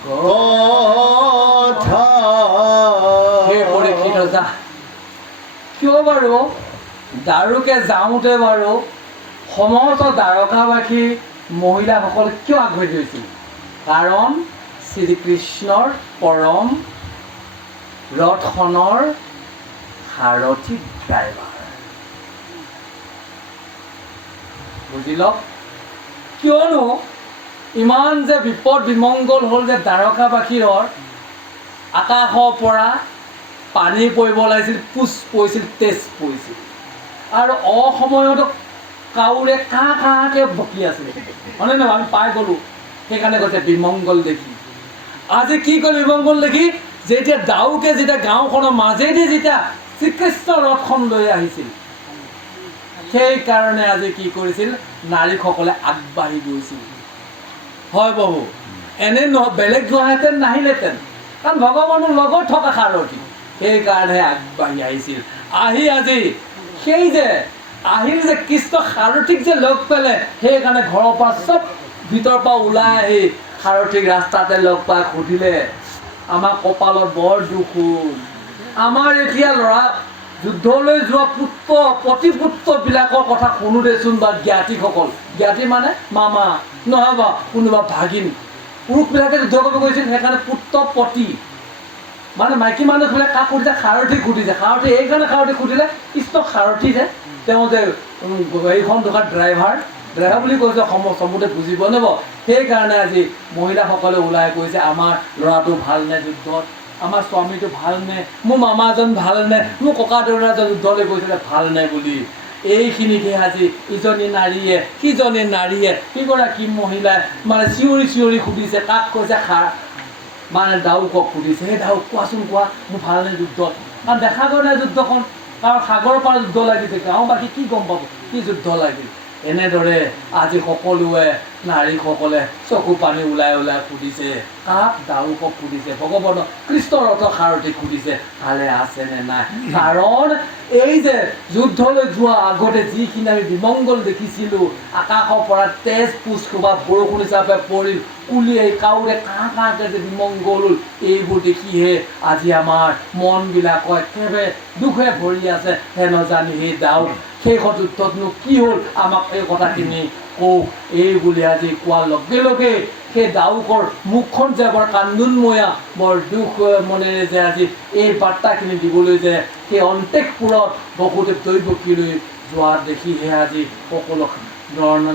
কথা। সেই পৰীক্ষিত যা, কিয় বাৰু দাৰুকে যাওঁতে বাৰু সমস্ত দ্বাৰকাবাসী মহিলাসকল কিয় আগবাঢ়ি গৈছিল? কাৰণ শ্ৰীকৃষ্ণৰ পৰম ৰথখনৰ সাৰথি ড্ৰাইভাৰ। বুজি লওক, কিয়নো ইমান যে বিপদ বিমংগল হ'ল যে দ্বাৰকাবাসীৰ আকাশৰ পৰা পানী পৰিব লাগিছিল, পুচ পৰিছিল, তেজ পৰিছিল, আৰু অসময়ত কাউৰে কাকে বকি আছিলে, হয়নে নহয়? আমি পাই গ'লোঁ। সেইকাৰণে কৈছে বিমংগল দেখি। আজি কি কৰিল বিমংগল দেখি? যেতিয়া ডাউকে যেতিয়া গাঁওখনৰ মাজেদি যেতিয়া শ্ৰীকৃষ্ণ ৰথখন লৈ আহিছিল, সেইকাৰণে আজি কি কৰিছিল? নাৰীসকলে আগবাঢ়ি গৈছিল। হয় বাবু, এনে বেলেগ যোৱাহেঁতেন নাহিলেহেঁতেন, কাৰণ ভগৱানৰ লগত থকা সাৰথি, সেইকাৰণে আগবাঢ়ি আহিছিল। আহি আজি সেই যে আহিল যে কৃষ্ণ সাৰথিক যে লগ পালে, সেইকাৰণে ঘৰৰ পৰা চব ভিতৰৰ পৰা ওলাই আহি সাৰথিক ৰাস্তাতে লগ পাই সুধিলে, আমাৰ কপালত বৰ দুখ, আমাৰ এতিয়া ল'ৰা যুদ্ধলৈ যোৱা পুত্ৰ প্ৰতিপুত্ৰবিলাকৰ কথা শুনো দেচোন বা জ্ঞাতিসকল, জ্ঞাতি মানে মামা নহয় বা কোনোবা ভাগিন, পুৰুষবিলাকে যুদ্ধ কৰিব গৈছিল, সেইকাৰণে পুত্ৰ পতি মানে মাইকী মানুহবিলাক কাক সুধিছে? সাৰথীক সুধিছে। সাৰথী এইকাৰণে সাৰথীক সুধিলে, কৃষ্ণক সাৰথী যে তেওঁ যে এইখন দোকান ড্ৰাইভাৰ বুলি কৈছে, চমুতে বুজিব নব। সেইকাৰণে আজি মহিলাসকলে ওলাই কৈছে, আমাৰ ল'ৰাটো ভালনে যুদ্ধত, আমাৰ স্বামীটো ভালনে, মোৰ মামাজন ভালনে, মোৰ ককা দেউতাজন যুদ্ধলৈ গৈছিলে ভালনে বুলি। এইখিনিকে আজি ইজনী নাৰীয়ে সিজনী নাৰীয়ে কিগৰাকী মহিলাই মানে চিঞৰি চিঞৰি সুধিছে। কাক কৈছে? মানে ডাউকক সুধিছে, সেই ডাউক কোৱাচোন, কোৱা মোৰ ভালনে যুদ্ধত? কাৰণ দেখা গৈ নাই যুদ্ধখন, কাৰণ সাগৰৰ পৰা যুদ্ধ লাগিছে, গাঁওবাসী কি গম পাব কি যুদ্ধ লাগিল। এনেদৰে আজি সকলোৱে নাৰীসকলে চকু পানী ওলাই ওলাই সুধিছে। কাক? ডাউকক সুধিছে, ভগৱানক কৃষ্ণৰ অৰ্থ সাৰথীক সুধিছে, ভালে আছেনে নাই। কাৰণ এই যে যুদ্ধলৈ যোৱা আগতে যিখিনি আমি বিমংগল দেখিছিলোঁ, আকাশৰ পৰা তেজ পুচ বা বৰষুণ হিচাপে পৰিল, কুলিয়াই কাউৰে কাঁহকে যে বিমংগল হ'ল, এইবোৰ দেখিহে আজি আমাৰ মনবিলাক একেবাৰে দুখে ভৰি আছে। হে নজানি সেই ডাউক শেষৰ যুদ্ধতনো কি হ'ল, আমাক এই কথাখিনি কওক। এই বুলি আজি কোৱাৰ লগে লগে সেই ডাউকৰ মুখখন যে বৰ কান্দোনময়া, বৰ দুখ মনেৰে যে আজি এই বাৰ্তাখিনি দিবলৈ যে সেই অন্তেকপুৰত বসুদেৱ দৈৱকীলৈ যোৱা দেখিহে আজি সকলো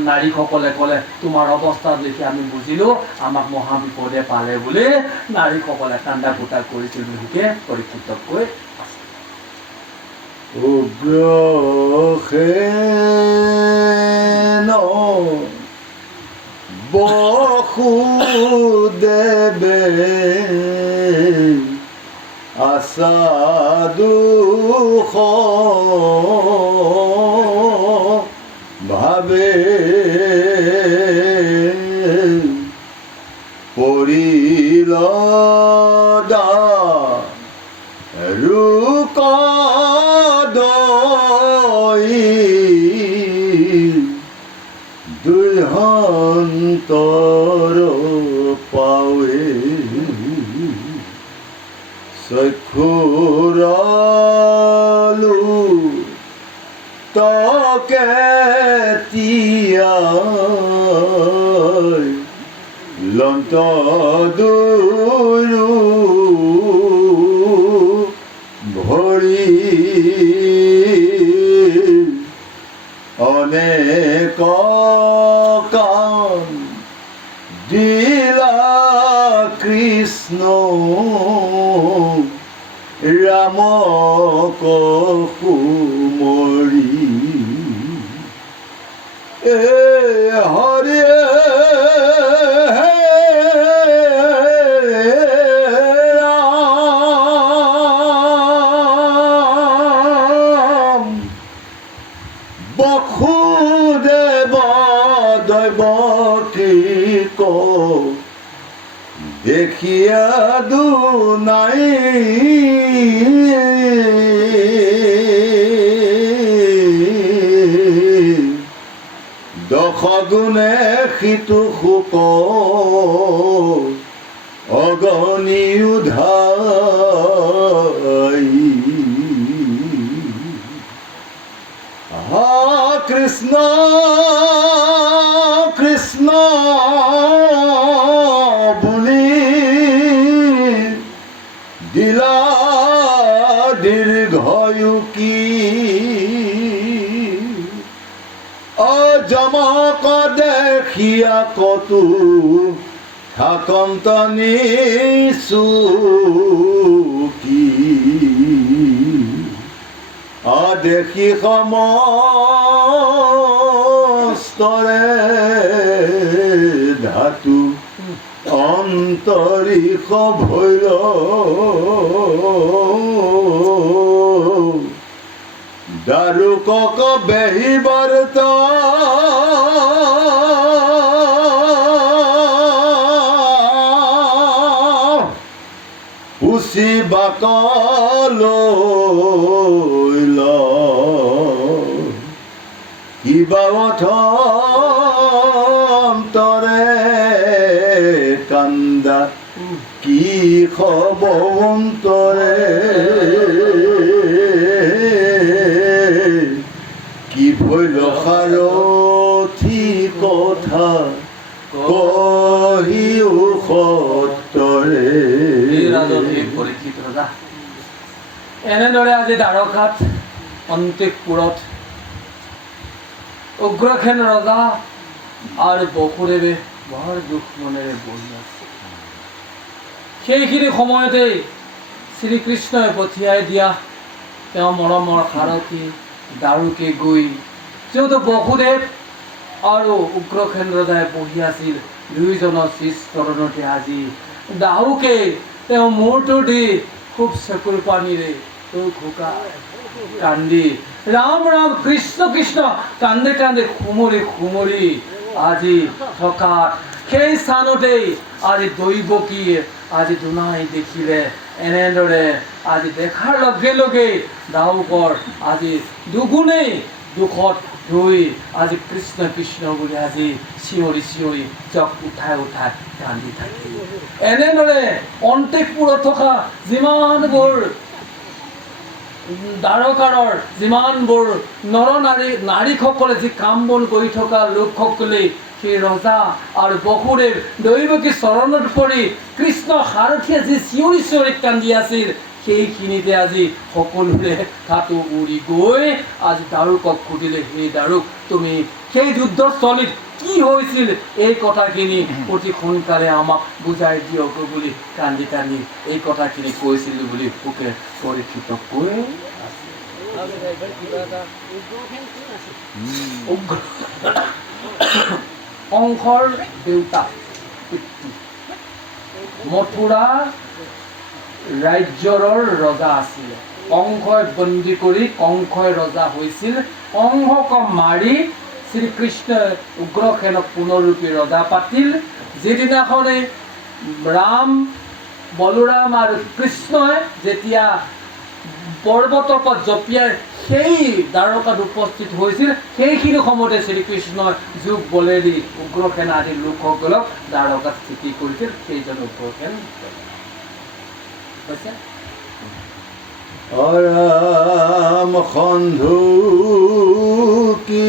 নাৰীসকলে ক'লে, তোমাৰ অৱস্থা দেখি আমি বুজিলোঁ আমাক মহা বিপদে পালে বুলি নাৰীসকলে কান্দা কুটা কৰিছিল বুলিকে পৰীক্ষিতক কৈ আছে। উগ্ৰসেন বসুদেৱে আছাদুষ ভাবে পৰিল দুইহন্তৰ পাৱে চক্ষুৰালু তকে তিয়াই লন্ত দুৰু ভৰি অনেক কাম দিলা কৃষ্ণ ৰামক সুমৰি হৰে ৰাম বসুদেৱ দৈৱকীক দেখিয়া দুনাই দশগুণে সিটো শোক অগণি উধাই কৃষ্ণ কৃষ্ণ বুলি দিলা দীৰ্ঘয়ুকি অজমক দেখিয়া কতো থাকন্ত নিচুকি দেখি সমস্তৰে ধাতু অন্তৰীষ ভৈল দাৰুকক বেহিবাৰ্ত উচি বাকলৈ কিবা অন্তৰে কান্দা কি খবন্তৰে হইল সাৰথি কথা কহিও সত্তৰে। ৰাজন হে পৰীক্ষিত ৰজা, এনেদৰে আজি দ্বাৰকাত অন্তিকপুৰত উগ্ৰসেন ৰজা আৰু বসুদেৱে বৰ দুখ মনেৰে বহি আছে। সেইখিনি সময়তেই শ্ৰীকৃষ্ণই পঠিয়াই দিয়া তেওঁ মৰমৰ সাৰথি দাৰুকে গৈ যিহেতু বসুদেৱ আৰু উগ্ৰসেন ৰজাই বহি আছিল, দুয়োজনৰ শ্ৰীচৰণতে আজি দাহুকে তেওঁ মূৰটো দি খুব চকুৰ পানীৰে কান্দি ৰাম ৰাম কৃষ্ণ কৃষ্ণ কান্দে কান্দে খুমৰি খুমৰি আজি থকা সেই স্থানতেই আজি দৈৱকীয়ে আজি দুনাই দেখিলে। এনেদৰে আজি দেখাৰ লগে লগে দাহুকৰ আজি দুগুণেই দুখত ধুই আজি কৃষ্ণ কৃষ্ণ বুলি আজি চিঞৰি চিঞৰি চক উঠাই উঠাই কান্দি থাকিল। এনেদৰে অন্তিকপুৰত থকা যিমানবোৰ দ্বাৰকাৰৰ যিমানবোৰ নৰ নাৰীসকলে যি কাম বন কৰি থকা লোকসকলে সেই ৰজা আৰু বসুদেৱ দৈৱকী চৰণত পৰি কৃষ্ণ সাৰথিয়ে যি চিঞৰি চিঞৰি কান্দি আছিল, সেইখিনিতে আজি সকলোৰে কাটো উৰি গৈ আজি দাৰুকক সুধিলে, সেই দাৰুক তুমি সেই যুদ্ধস্থলীত কি হৈছিল এই কথাখিনি অতি সোনকালে আমাক বুজাই দিয়ক বুলি কান্দি কান্দি এই কথাখিনি কৈছিল বুলি পোকে পৰীক্ষিত কৈ কংসৰ দেউতাক মথুৰা ৰাজ্যৰ ৰজা আছিলে। কংসই বন্দী কৰি কংসই ৰজা হৈছিল। কংসক মাৰি শ্ৰীকৃষ্ণই উগ্ৰসেনক পুনৰৰূপী ৰজা পাতিল। যিদিনাখনে ৰাম বলোৰাম আৰু কৃষ্ণই যেতিয়া পৰ্বতৰ পৰা জঁপিয়াই সেই দ্বাৰকাত উপস্থিত হৈছিল, সেইখিনি সময়তে শ্ৰীকৃষ্ণই যোগ বলেদি উগ্ৰসেন আদি লোকসকলক দ্বাৰকাত স্থিতি কৰিছিল। সেইজন উগ্ৰসেন ৰাম সন্ধু কি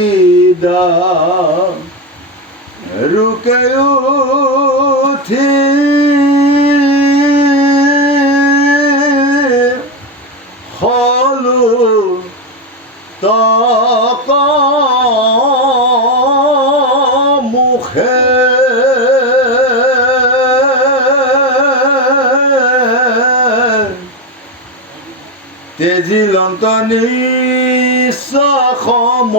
দাম ৰুকে উঠি হলো তক মুখে তেজিলন্ত নিঃসম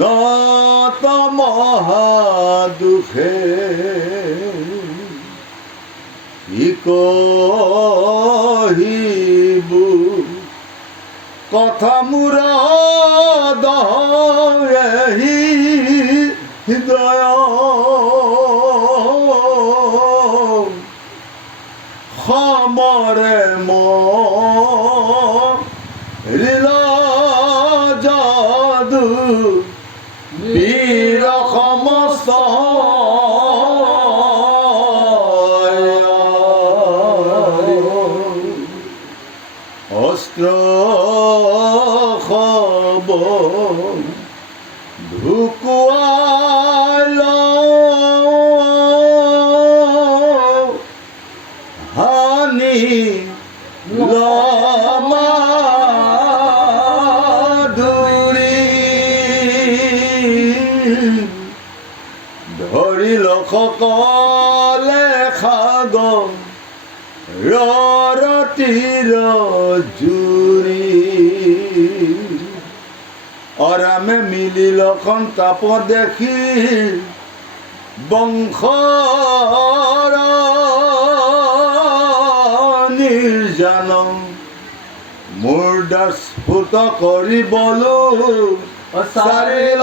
নত মহাদুখে কি কহিবু কথা মোৰ দহি হৃদয় সমৰে মৰিল যাদু বীৰ সমস্ত অস্ত্ৰ খব ঢুকুৱাল হানি লমাধুৰী ধৰিল সকলে সাগৰ ৰতীৰ জুৰি অৰামে মিলিল সন্তাপ দেখি বংশৰ নিৰ্জন মুৰ্দা স্ফুট কৰিবলো চাৰিল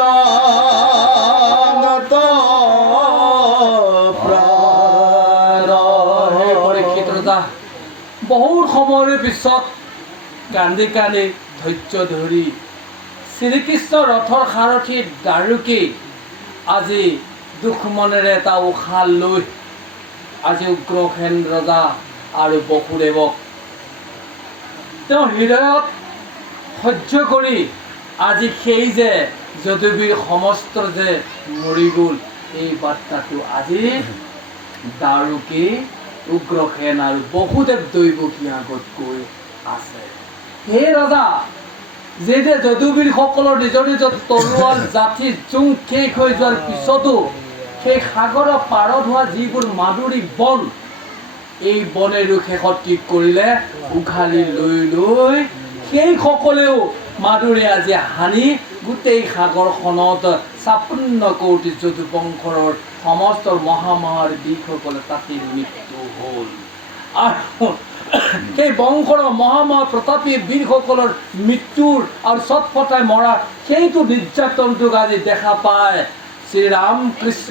বহুত সময়ৰ পিছত কান্দি কান্দি ধৈৰ্য ধৰি শ্ৰীকৃষ্ণ ৰথৰ সাৰথি দাৰুকে আজি দুখ মনেৰে এটা উশাহ লৈ আজি উগ্ৰসেন ৰজা আৰু বসুদেৱক তেওঁ হৃদয়ত সহ্য কৰি আজি সেই যে যদুবীৰ সমস্ত যে মৰি গ'ল এই বাৰ্তাটো আজি দাৰুকী উগ্ৰসেন আৰু বহুদেৱ দৈৱকী আগত কৈ আছে। হে ৰজা, যেতিয়া যদুবীৰ সকলৰ নিজৰ নিজৰ তৰোৱাল জাঠি জোং শেষ হৈ যোৱাৰ পিছতো সেই সাগৰৰ পাৰত হোৱা যিবোৰ মাধুৰী বন, এই বনেৰো শেষত কি কৰিলে? উঘালি লৈ লৈ সেই সকলেও মাধুৰী আজি হানি গোটেই সাগৰখনত ৫৬ কোটি যদুবংশৰ সমস্ত মহামহাৰ বীৰসকলে তাতে মৃত্যু হ'ল। আৰু সেই বংশৰ মহামহা প্ৰতাপী বীৰসকলৰ মৃত্যুৰ আৰু চটফটাই মৰা সেইটো নিৰ্যাতনটোক আজি দেখা পায় শ্ৰীৰাম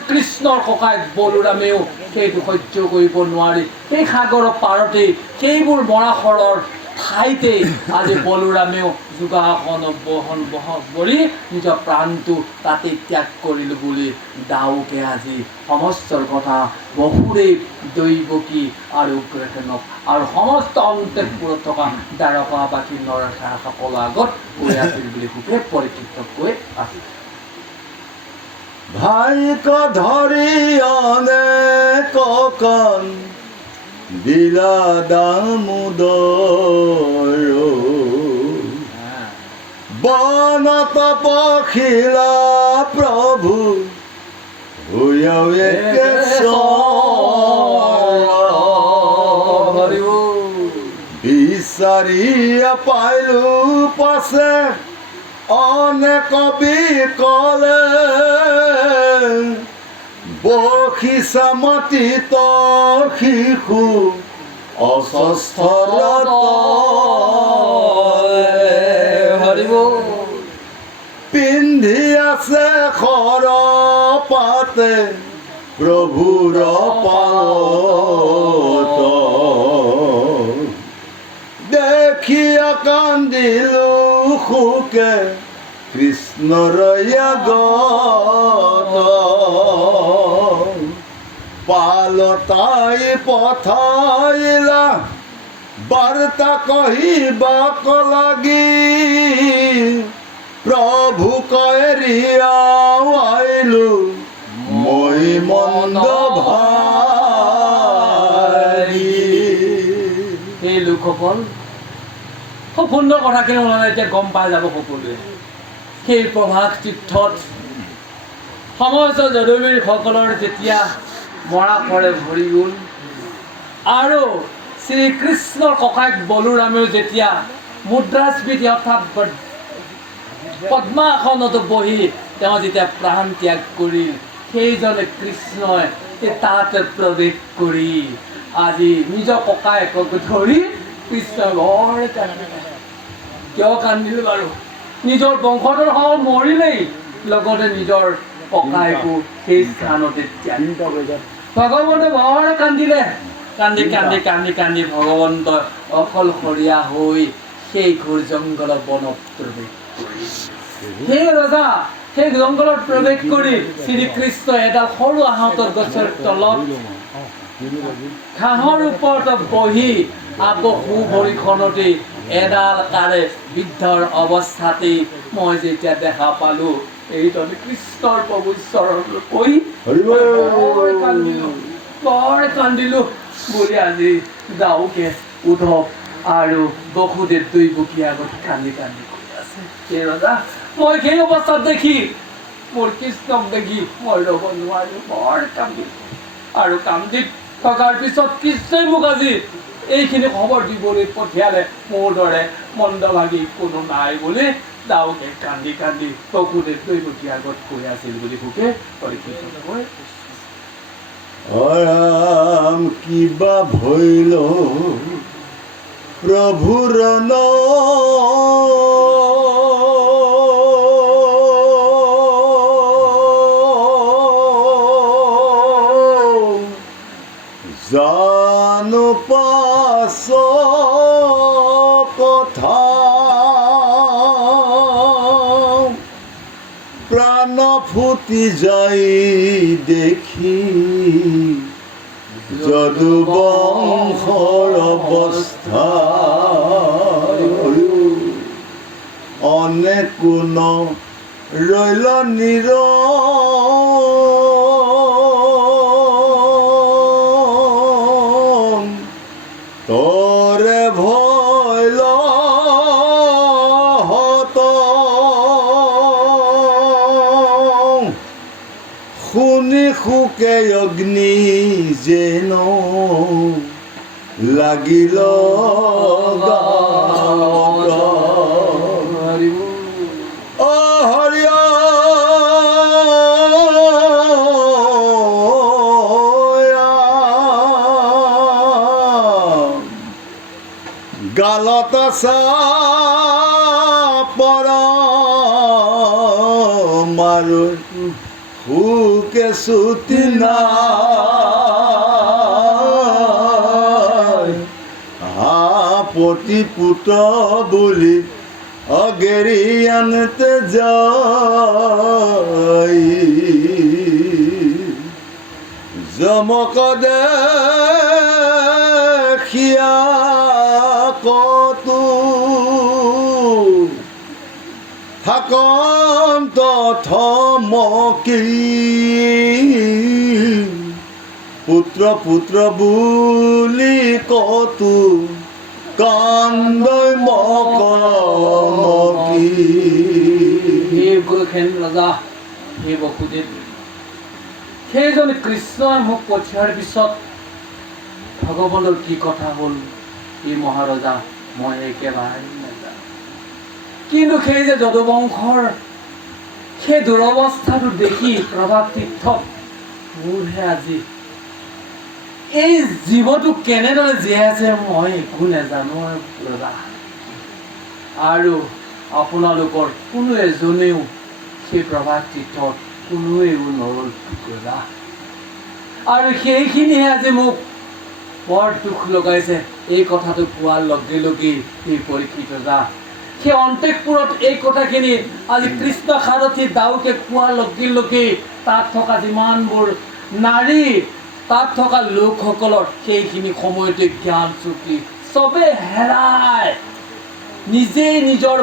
কৃষ্ণৰ ককায়েক বলোৰামেও সেইটো সহ্য কৰিব নোৱাৰি সেই সাগৰৰ পাৰতেই সেইবোৰ মৰাশৰৰ ঠাইতে আজি বলোৰামেও যোগাসন বহন কৰি নিজৰ প্ৰাণটো তাতে ত্যাগ কৰিলোঁ বুলি দাউকে আজি সমস্তৰ কথা বহুদেৱ দৈৱকী আৰু উগ্ৰসেনক আৰু সমস্ত অন্তঃপুৰত থকা দ্বাৰকাবাসী নৰকাসকলৰ আগত কৈ আছিল বুলি সুখে পৰিচিত কৈ আছিল। ভাইক ধৰি অনেক কণ দিলা দামোদৰ, বনত পখিলা প্ৰভু হৈও একেশ্বৰ, বিচাৰিয়া পাইলো পাছে অনেক বিকলে, বহিছা মাটিত শিশু অস্বস্থৰত, পিন্ধি আছে খৰ পাতে প্ৰভুৰ পাত, দেখিয়া কান্দিলো সুকে কৃষ্ণৰ আগত, পালতাই পঠাইলা বাৰ্তা কহিবাক লাগি, প্ৰভুক এৰিয়াও আহিলো মই মন্দ ভাৰি। এই লোকসকল খুব সুন্দৰ কথাখিনি মনত এতিয়া গম পাই যাব সকলোৱে। সেই প্ৰভাস তীৰ্থত সমস্ত যদুবীৰসকলৰ যেতিয়া মৰাশৰে ভৰি গ'ল আৰু শ্ৰীকৃষ্ণৰ ককায়েক বলোৰামেও যেতিয়া মুদ্ৰাস্ফীতি অৰ্থাৎ পদ্মাসনত বহি তেওঁ যেতিয়া প্ৰাণ ত্যাগ কৰিল, সেইজনে কৃষ্ণই তাত প্ৰৱেশ কৰি আজি নিজৰ ককায়েকক ধৰি কৃষ্ণ বৰ কান্দিলে। কিয় কান্দিলে বাৰু? নিজৰ বংশধৰ সকল মৰিলেই, লগতে নিজৰ ককায়েকো সেই স্থানতে ত্যাগ কৰিলে। ভগৱন্তে বৰ কান্দিলে। কান্দি কান্দি কান্দি কান্দি ভগৱন্ত অকলশৰীয়া হৈ সেই ঘোৰ জংঘল বনত প্ৰৱেশ কৰি, সেই ৰজা সেই জংঘলত প্ৰৱেশ কৰি শ্ৰীকৃষ্ণ এডাল সৰু আহঁতৰ গছৰ তলত ঘাঁহৰ ওপৰত বহি আকৌ ভৰিখনতে এডাল কাৰে বৃদ্ধৰ অৱস্থাতেই মই যেতিয়া দেখা পালো, এইজনে কৃষ্ণৰ প্ৰভু ঈশ্বৰলৈ কৈ বৰ কান্দিলো বুলি আজি দাউকে উদ্ধৱ আৰু বসুদেৱ দৈৱকীৰ আগত কান্দি কান্দি কৈ আছে। সেই ৰজা, মই সেই অৱস্থাত দেখি মোৰ কৃষ্ণক দেখি মই ৰ'ব নোৱাৰো, বৰ কান্দিলো। আৰু কান্দি থকাৰ পিছত কৃষ্ণই মোক আজি এইখিনি খবৰ দিবলৈ পঠিয়ালে, মোৰ দৰে মন্দভাগী কোনো নাই বুলি দাউকে কান্দি কান্দি বসুদেৱ দৈৱকীৰ আগত কৈ আছিল বুলি সুখে পৰিচিত কৈ। ৰাম কিবা ভৈল প্ৰভুৰ জানো পাছ কথা, প্ৰাণ ফুটি যাই দেখি যদুবংশৰ অৱস্থা, অনেক কোন ৰইল নীৰব তোৰে ভইল হত শুনি সুকে অগ্নি যেন লাগিল গাত। অ হৰি গালত চাপৰ মাৰো সুকে ছুটি নাই আপতি পুত বুলি অগেৰি আনতে যাই জমক দেখিয়া কতো থাকন্ত থমকি পুত্ৰ পুত্ৰ বুলি কতো কান্দৈ মকমকি। হে গুৰুখেন ৰজা, হে বসুদেৱ, সেইজন কৃষ্ণই মোক পঠিওৱাৰ পিছত ভগৱানৰ কি কথা হ'ল এই মহাৰজা মই একেবাৰে নাজানো। কিন্তু সেই যে যদুবংশৰ সেই দুৰৱস্থাটো দেখি প্ৰভাৱ তীৰ্থক মোৰহে আজি এই জীৱটো কেনেদৰে জীয়াই আছে মই একো নাজানো ৰজা। আৰু আপোনালোকৰ কোনো এজনেও সেই প্ৰভাৱ তীৰ্থত কোনোৱেও নৰল ৰজা। আৰু সেইখিনিয়ে আজি মোক বৰ দুখ লগাইছে। এই কথাটো কোৱাৰ লগে লগেই এই পৰীক্ষিত ৰজা সেই অন্তঃপুৰত এই কথাখিনি আজি কৃষ্ণ সাৰথী দাউকে কোৱাৰ লগে লগেই তাত থকা যিমানবোৰ নাৰী তাত থকা লোকসকলৰ সেইখিনি সময়তে জ্ঞান চুকি চবে হেৰাই নিজেই নিজৰ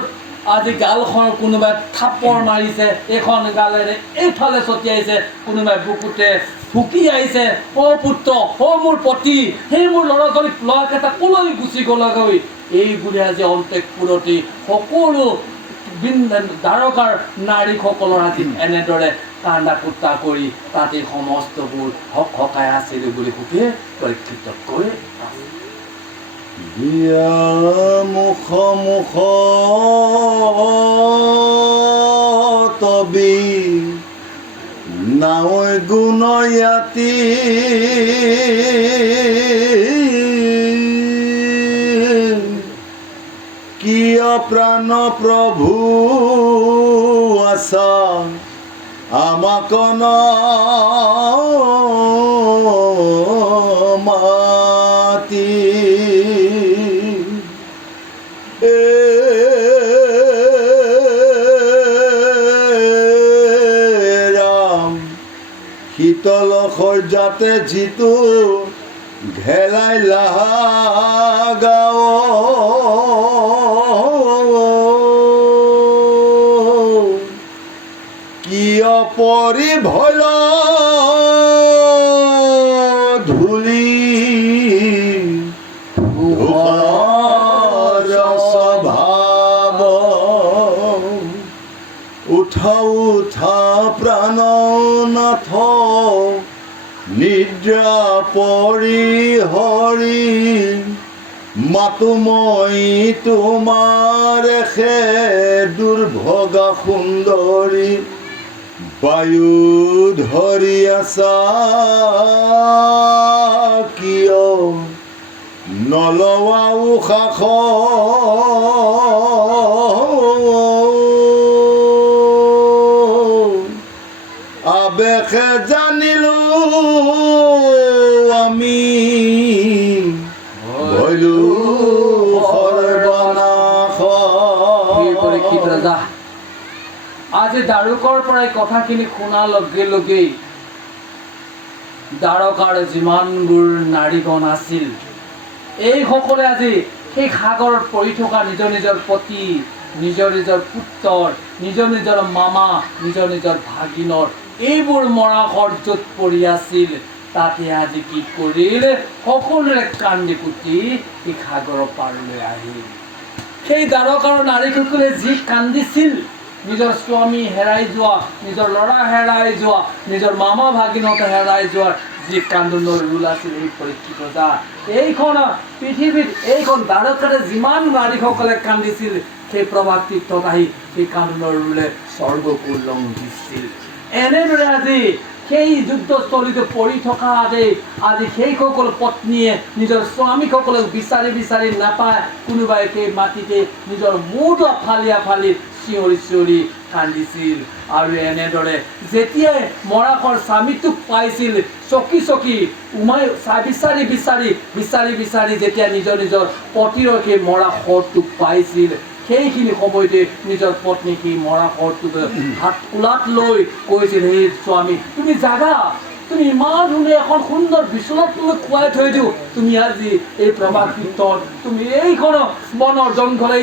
আজি গালখন কোনোবাই থাপৰ মাৰিছে, এখন গালেৰে এইফালে ছটিয়াইছে, কোনোবাই বুকুতে ফুকি আহিছে, অ পুত্ৰ, অ মোৰ পতি, সেই মোৰ ল'ৰা ছোৱালী ল'ৰাকেইটা কলৈ গুচি গ'লগৈ। এইবোৰে আজি অন্তঃপুৰতে সকলো দ্বাৰকাৰ নাৰীসকলৰ আজি এনেদৰে কান্দা কুটা কৰি তাতে সমস্তবোৰ হকাই আছিল বুলি সুখে পৰীক্ষিত কৈ আছে। বিয়া মুখ মুখ তবি নাৱৈ গুণয়াতি কিয় প্ৰাণ প্ৰভু আছা আমাক মাতি ৰাম শীতল সজ্জাতে যিটো ঘেলাই লাগাও কিয় পৰি ভৈল ধূলি স্বভাৱ উঠা উঠা প্ৰাণনাথ নিদ্ৰা পৰি হৰি মাতো মই তোমাৰ সে দুৰ্ভগা সুন্দৰী বায়ু ধৰি আছা কিয় নলৱা উশাহ আবেশে জানিলো আমি ভৈলো সৰ্বনাশ। পৰীক্ষিত ৰজা আজি দাৰুকৰ পৰাই কথাখিনি শুনাৰ লগে লগেই দ্বাৰকাৰ যিমানবোৰ নাৰীগণ আছিল এইসকলে আজি সেই সাগৰত পৰি থকা নিজৰ নিজৰ পতি নিজৰ নিজৰ পুত্ৰৰ, নিজৰ নিজৰ মামা, নিজৰ নিজৰ ভাগিনৰ এইবোৰ মৰাশৰ য'ত পৰি আছিল, তাতে আজি কি কৰিল? সকলোৰে কান্দি কুটি এই সাগৰৰ পাৰলৈ আহিল। সেই দ্বাৰকাৰ নাৰীসকলে যি কান্দিছিল, নিজৰ স্বামী হেৰাই যোৱা, নিজৰ ল'ৰা হেৰাই যোৱা, নিজৰ মামা ভাগিনহঁত হেৰাই যোৱাৰ যি কান্দোনৰ ৰোল আছিল, সেই পৰীক্ষিত ৰজা এইখন পৃথিৱীত এইখন দ্বাৰকাৰে যিমান নাৰীসকলে কান্দিছিল, সেই প্ৰভাত তীৰ্থত আহি সেই কান্দোনৰ ৰোলে স্বৰ্গকো উলংঘিছিল। এনেদৰে আজি সেই যুদ্ধস্থলীতে পৰি থকা আজি সেইসকল পত্নীয়ে নিজৰ স্বামীসকলক বিচাৰি বিচাৰি নাপায়, কোনোবাই সেই মাটিতে নিজৰ মূৰটো ফালি চিঞৰি চিঞৰি কান্দিছিল। আৰু এনেদৰে যেতিয়াই মৰাশৰ স্বামীটোক পাইছিল, চকি চকি বিচাৰি যেতিয়া নিজৰ নিজৰ পতিৰ সেই মৰা শৰটোক পাইছিল, সেইখিনি সময়তে নিজৰ পত্নী সেই মৰা শৰটোক হাত কোলাত লৈ কৈছিল, হে স্বামী, তুমি জাগা, তুমি ইমান ধুনীয়া এখন সুন্দৰ বিচনাত তুমি খুৱাই থৈ দিওঁ, তুমি আজি এই প্ৰভাত তীৰ্থত তুমি এইখন বনৰ জংঘল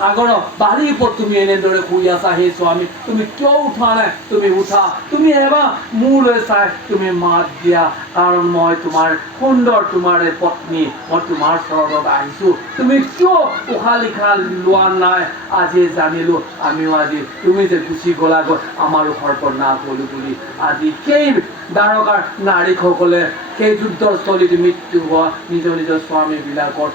সাগৰৰ বাৰীৰ ওপৰত তুমি এনেদৰে শুই আছা, হে স্বামী, তুমি কিয় উঠা নাই? তুমি উঠা, তুমি এবাৰ মোলৈ চাই তুমি মাত দিয়া, কাৰণ মই তোমাৰ সুন্দৰ তোমাৰ পত্নী, মই তোমাৰ চৰণত আহিছোঁ, তুমি কিয় উশাহ নিশাহ লোৱা নাই? আজি জানিলোঁ আমিও আজি তুমি যে গুচি গ'লাগৈ আমাৰো সৰ্বনাশ হ'ল বুলি। আজি সেই দ্বাৰকাৰ নাৰীসকলে সেই যুদ্ধস্থলীত মৃত্যু হোৱা নিজৰ নিজৰ স্বামীবিলাকৰ